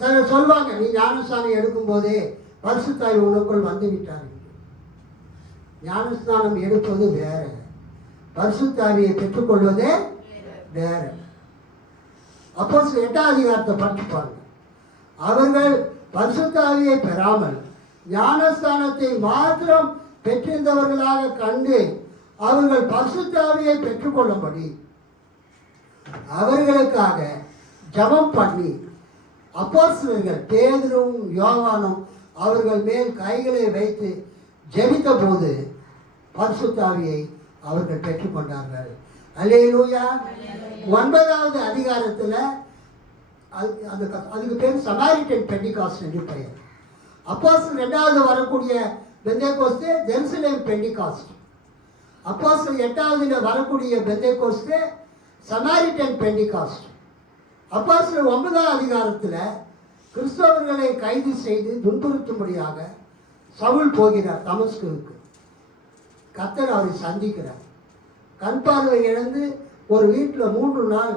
சிலர் சொல்வாங்க, நீ ஞானஸ்தானம் எடுக்கும்போதே பரிசுத்த ஆவி உனக்குள் வந்து விட்டார். ஞானஸ்தானம் எடுப்பது வேற, பரிசுத்த ஆவியை பெற்றுக்கொள்வதே வேற. அப்போஸ்தலர் 8வது அதிகாரத்தை படிச்சு பாருங்க. அவர்கள் பரிசுத்த ஆவியை பெறாமல் ஞானஸ்தானத்தை மாத்திரம் பெற்றிருந்தவர்களாக கண்டு அவர்கள் பரிசுத்த ஆவியை பெற்றுக்கொள்ளும்படி அவர்களுக்காக ஜெபம் பண்ணி அப்போஸ்தலர்கள் பேதுருவும் யோவானும் அவர்கள் மேல் கைகளை வைத்து ஜெபித்த போது பரிசுத்த ஆவியை அவர்கள் பெற்றுக்கொண்டார்கள். அல்லேலூயா. 9வது அதிகாரத்தில் அதுக்கு பேர் சமாரிட்டன் பெண்டிகாஸ்ட் என்று பெயர். அப்போஸ்தலர் 2வது வரக்கூடிய பெந்தேகோஸ்தே ஜெருசலேம் பெண்டிகாஸ்ட். அப்போஸ்தலர் 8வதுல வரக்கூடிய பெந்தேகோஸ்தே சமாரிட்டன் பெண்டிகாஸ்ட். அப்போஸ்தலர் 9ஆம் அதிகாரத்தில் கிறிஸ்தவர்களை கைது செய்து துன்புறுத்தும்படியாக சவுல் போகிறார் தமஸ்குவுக்கு. கர்த்தர் அவரை சந்திக்கிறார். கண் பார்வை இழந்து ஒரு வீட்டில் 3 நாள்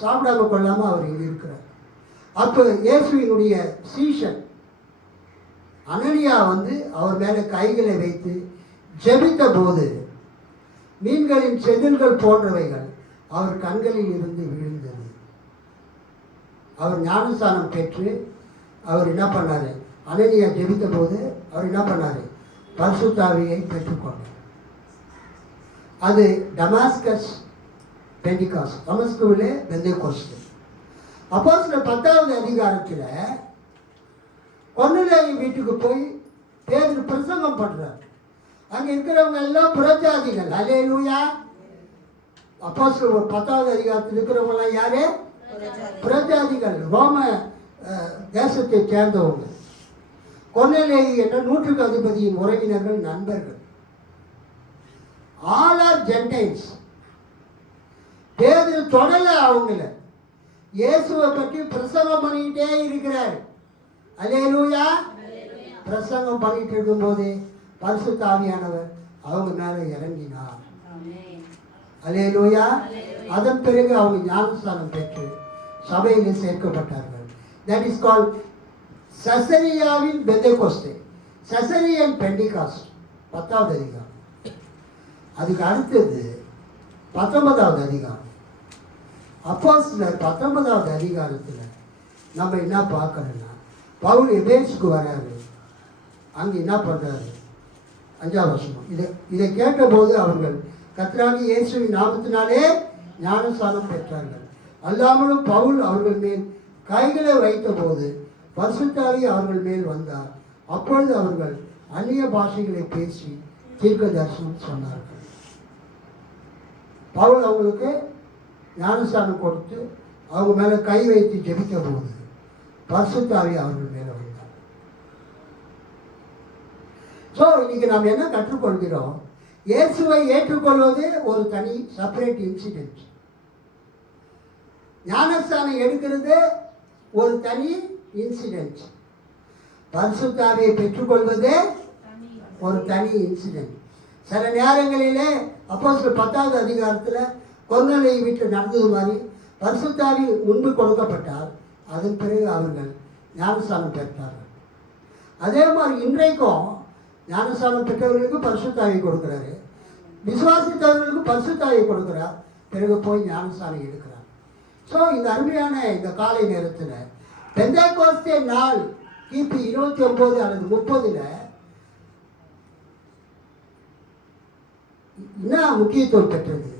சாப்பிடாம கொள்ளாமல் அவர் இங்கே இருக்கிறார். அப்போ இயேசுவினுடைய சீஷன் அனனியா வந்து அவர் மேலே கைகளை வைத்து ஜெபித்த போது மீன்களின் செதில்கள் போன்றவைகள் அவர் கண்களில் இருந்து விழுந்தது. அவர் ஞானஸ்தானம் பெற்று அவர் என்ன பண்ணார்? அனனியா ஜெபித்த போது அவர் என்ன பண்ணார்? பரிசுத்த ஆவியை பெற்றுக்கொண்டார். அது டமாஸ்கஸ் பெண்டிகாஸ்ட், தமஸ்குவிலே பெந்தேகோஸ்து. அப்போஸ்தலர் 10வது அதிகாரத்தில் கொர்நேலியு வீட்டுக்கு போய் பேதுரு பிரசங்கம் பண்றார். அங்கே இருக்கிறவங்க எல்லாம் புறஜாதிகள். அல்லேலூயா. அப்போஸ்தலர் 10வது அதிகாரத்தில் இருக்கிறவங்க எல்லாம் யாரு? புறஜாதிகள், ரோம தேசத்தை சேர்ந்தவங்க. கொர்நேலியு என்ற 100க்கு அதிபதியின் உறவினர்கள், நண்பர்கள். All are gentiles. பேதுரு தொடல அவங்கள இயேசுவை பற்றி பிரசங்கம் பண்ணிக்கிட்டே இருக்கிறார். அல்லேலூயா. பிரசங்கம் பண்ணிட்டு இருக்கும்போது பரிசுத்த ஆவியானவர் அவங்க மேலே இறங்கினார். அல்லேலூயா. அதன் பிறகு அவங்க ஞானஸ்தானம் பெற்று சபையில் சேர்க்கப்பட்டார்கள். தட் இஸ் கால்ட் சசரியாவின் பெந்தேகோஸ்தே, சசரியன் பெண்டிகாஸ்ட். 10வது அதிகாரம். அதுக்கு அடுத்தது 19வது அதிகாரம். அப்போஸ்தலர் 19வது அதிகாரத்தில் நம்ம என்ன பார்க்கறோம்னா, பவுல் எபேசுக்கு வராரு. அங்கே என்ன பண்ணுறாரு? 5வது வசனம். இதை கேட்டபோது அவர்கள் கர்த்தராகிய இயேசுவின் நாமத்தினாலே ஞானஸ்தானம் பெற்றார்கள். அல்லாமலும் பவுல் அவர்கள் மேல் கைகளை வைத்தபோது பரிசுத்த ஆவி அவர்கள் மேல் வந்தார். அப்பொழுது அவர்கள் அந்நிய பாஷைகளை பேசி தீர்க்க தரிசனம் சொன்னார்கள். பவுல் அவங்களுக்கு ஞானஸ்தானம் கொடுத்து அவங்க மேலே கை வைத்து ஜெபித்த போது பரிசுத்த ஆவி அவர்கள் மேலே வந்தார். ஸோ இன்னைக்கு நாம் என்ன கற்றுக்கொள்கிறோம்? இயேசுவை ஏற்றுக்கொள்வது ஒரு தனி செப்பரேட் இன்சிடென்ட். ஞானஸ்தானம் எடுக்கிறது ஒரு தனி இன்சிடென்ட். பரிசுத்த ஆவியை பெற்றுக்கொள்வது ஒரு தனி இன்சிடென்ட். சில நேரங்களிலே அப்போஸ்தலர் 10வது அதிகாரத்தில் கொர்நேலியு வீட்டில் நடந்தது மாதிரி பரிசுத்த ஆவி முன்பு கொடுக்கப்பட்டால் அதன் பிறகு அவர்கள் ஞானஸ்தானம் பெற்றார்கள். அதே மாதிரி இன்றைக்கும் ஞானஸ்தானம் பெற்றவர்களுக்கு பரிசுத்த ஆவி கொடுக்குறாரு, விசுவாசித்தவர்களுக்கு பரிசுத்த ஆவி கொடுக்குறார், பிறகு போய் ஞானஸ்தானம் எடுக்கிறார். ஸோ இந்த அருமையான இந்த காலை நேரத்தில் பெந்தேகோஸ்தே நாள் கிபி 29 அல்லது 30ல் என்ன முக்கியத்துவம் பெற்றது?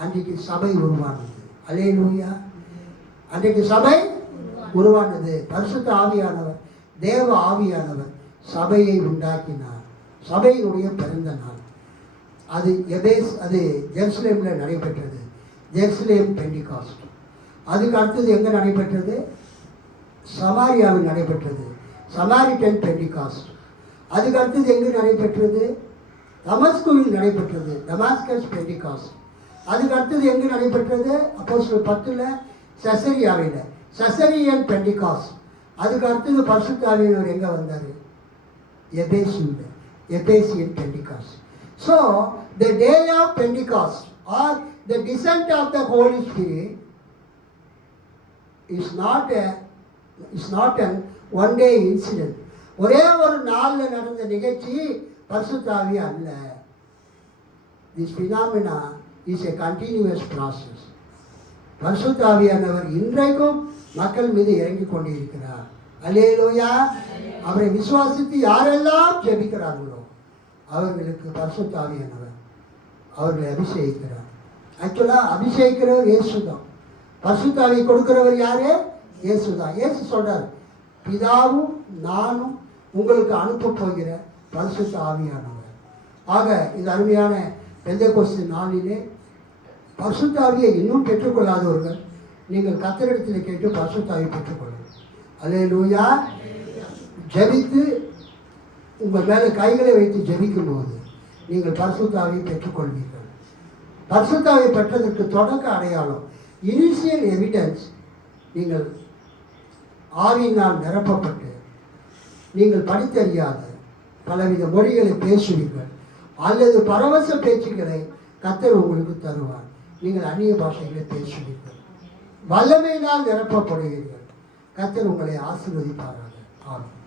அன்றைக்கு சபை உருவானது. அல்லேலூயா. அன்றைக்கு சபை உருவானது. பரிசுத்த ஆவியானவர், தேவ ஆவியானவர் சபையை உண்டாக்கினார். சபையினுடைய பிறந்த நாள் அது ஜெருசலேமில் நடைபெற்றது. Jerusalem Pentecost. அதுக்கு அடுத்தது எங்கே நடைபெற்றது? சமாரியாவில் நடைபெற்றது, சமாரிட்டன் பெண்டிகாஸ்ட். அதுக்கு அடுத்தது எங்கே நடைபெற்றது? தமஸ்குவில் நடைபெற்றது, டமாஸ்கஸ் பெண்டிகாஸ்ட். அதுக்கு அடுத்தது எங்கே நடைபெற்றது? அப்போஸ்தலர் 10ல் சசரியாவில், சசரியன் பெண்டிகாஸ்ட். அதுக்கு அடுத்தது பரிசுத்த ஆவியானவர் எங்கே வந்தார்? எபேசியில், Ephesian Pentecost. So the day of Pentecost are the descent of the Holi Spirit is not an one day incident. ஒரே ஒரு நாளில் நடந்த நிகழ்ச்சி பரிசுத்த ஆவி அல்ல. This phenomena is a continuous process. பரிசுத்த ஆவியானவர் இன்றைக்கும் மக்கள் மீது இறங்கி கொண்டிருக்கிறார். அல்லேலூயா. அவரை விசுவாசித்து யாரெல்லாம் ஜெபிக்கிறார்களோ அவர்களுக்கு பரிசுத்த ஆவியானவர் அவர்களை அபிஷேகிக்கிறார். ஆக்சுவலாக அபிஷேகிக்கிறவர் இயேசு தான். பரிசுத்த ஆவி கொடுக்கிறவர் யாரு? இயேசு தான். இயேசு சொல்றார், பிதாவும் நானும் உங்களுக்கு அனுப்ப போகிற பரிசுத்த ஆவியானவர். ஆக இந்த அருமையான பெந்தேகோஸ்து நாளிலே பரிசுத்த ஆவியை இன்னும் பெற்றுக்கொள்ளாதவர்கள் நீங்கள் கர்த்தரிடத்தில் கேட்டு பரிசுத்த ஆவியை பெற்றுக்கொள்ளுங்கள். அல்லேலூயா. ஜெபித்து உங்கள் மேலே கைகளை வைத்து ஜெபிக்கும் போது நீங்கள் பரிசுத்தாவை பெற்றுக்கொள்வீர்கள். பரிசுத்தாவை பெற்றதற்கு தொடக்க அடையாளம், இனிஷியல் எவிடன்ஸ், நீங்கள் ஆவியினால் நிரப்பப்பட்டு நீங்கள் படித்தறியாத பலவித மொழிகளை பேசுவீர்கள் அல்லது பரவச பேச்சுக்களை கர்த்தர் உங்களுக்கு தருவார். நீங்கள் அந்நிய பாஷைகளை பேசுவீர்கள், வல்லமையினால் நிரப்பப்படுவீர்கள். கர்த்தர் உங்களை ஆசீர்வதிப்பாராக. ஆமென்.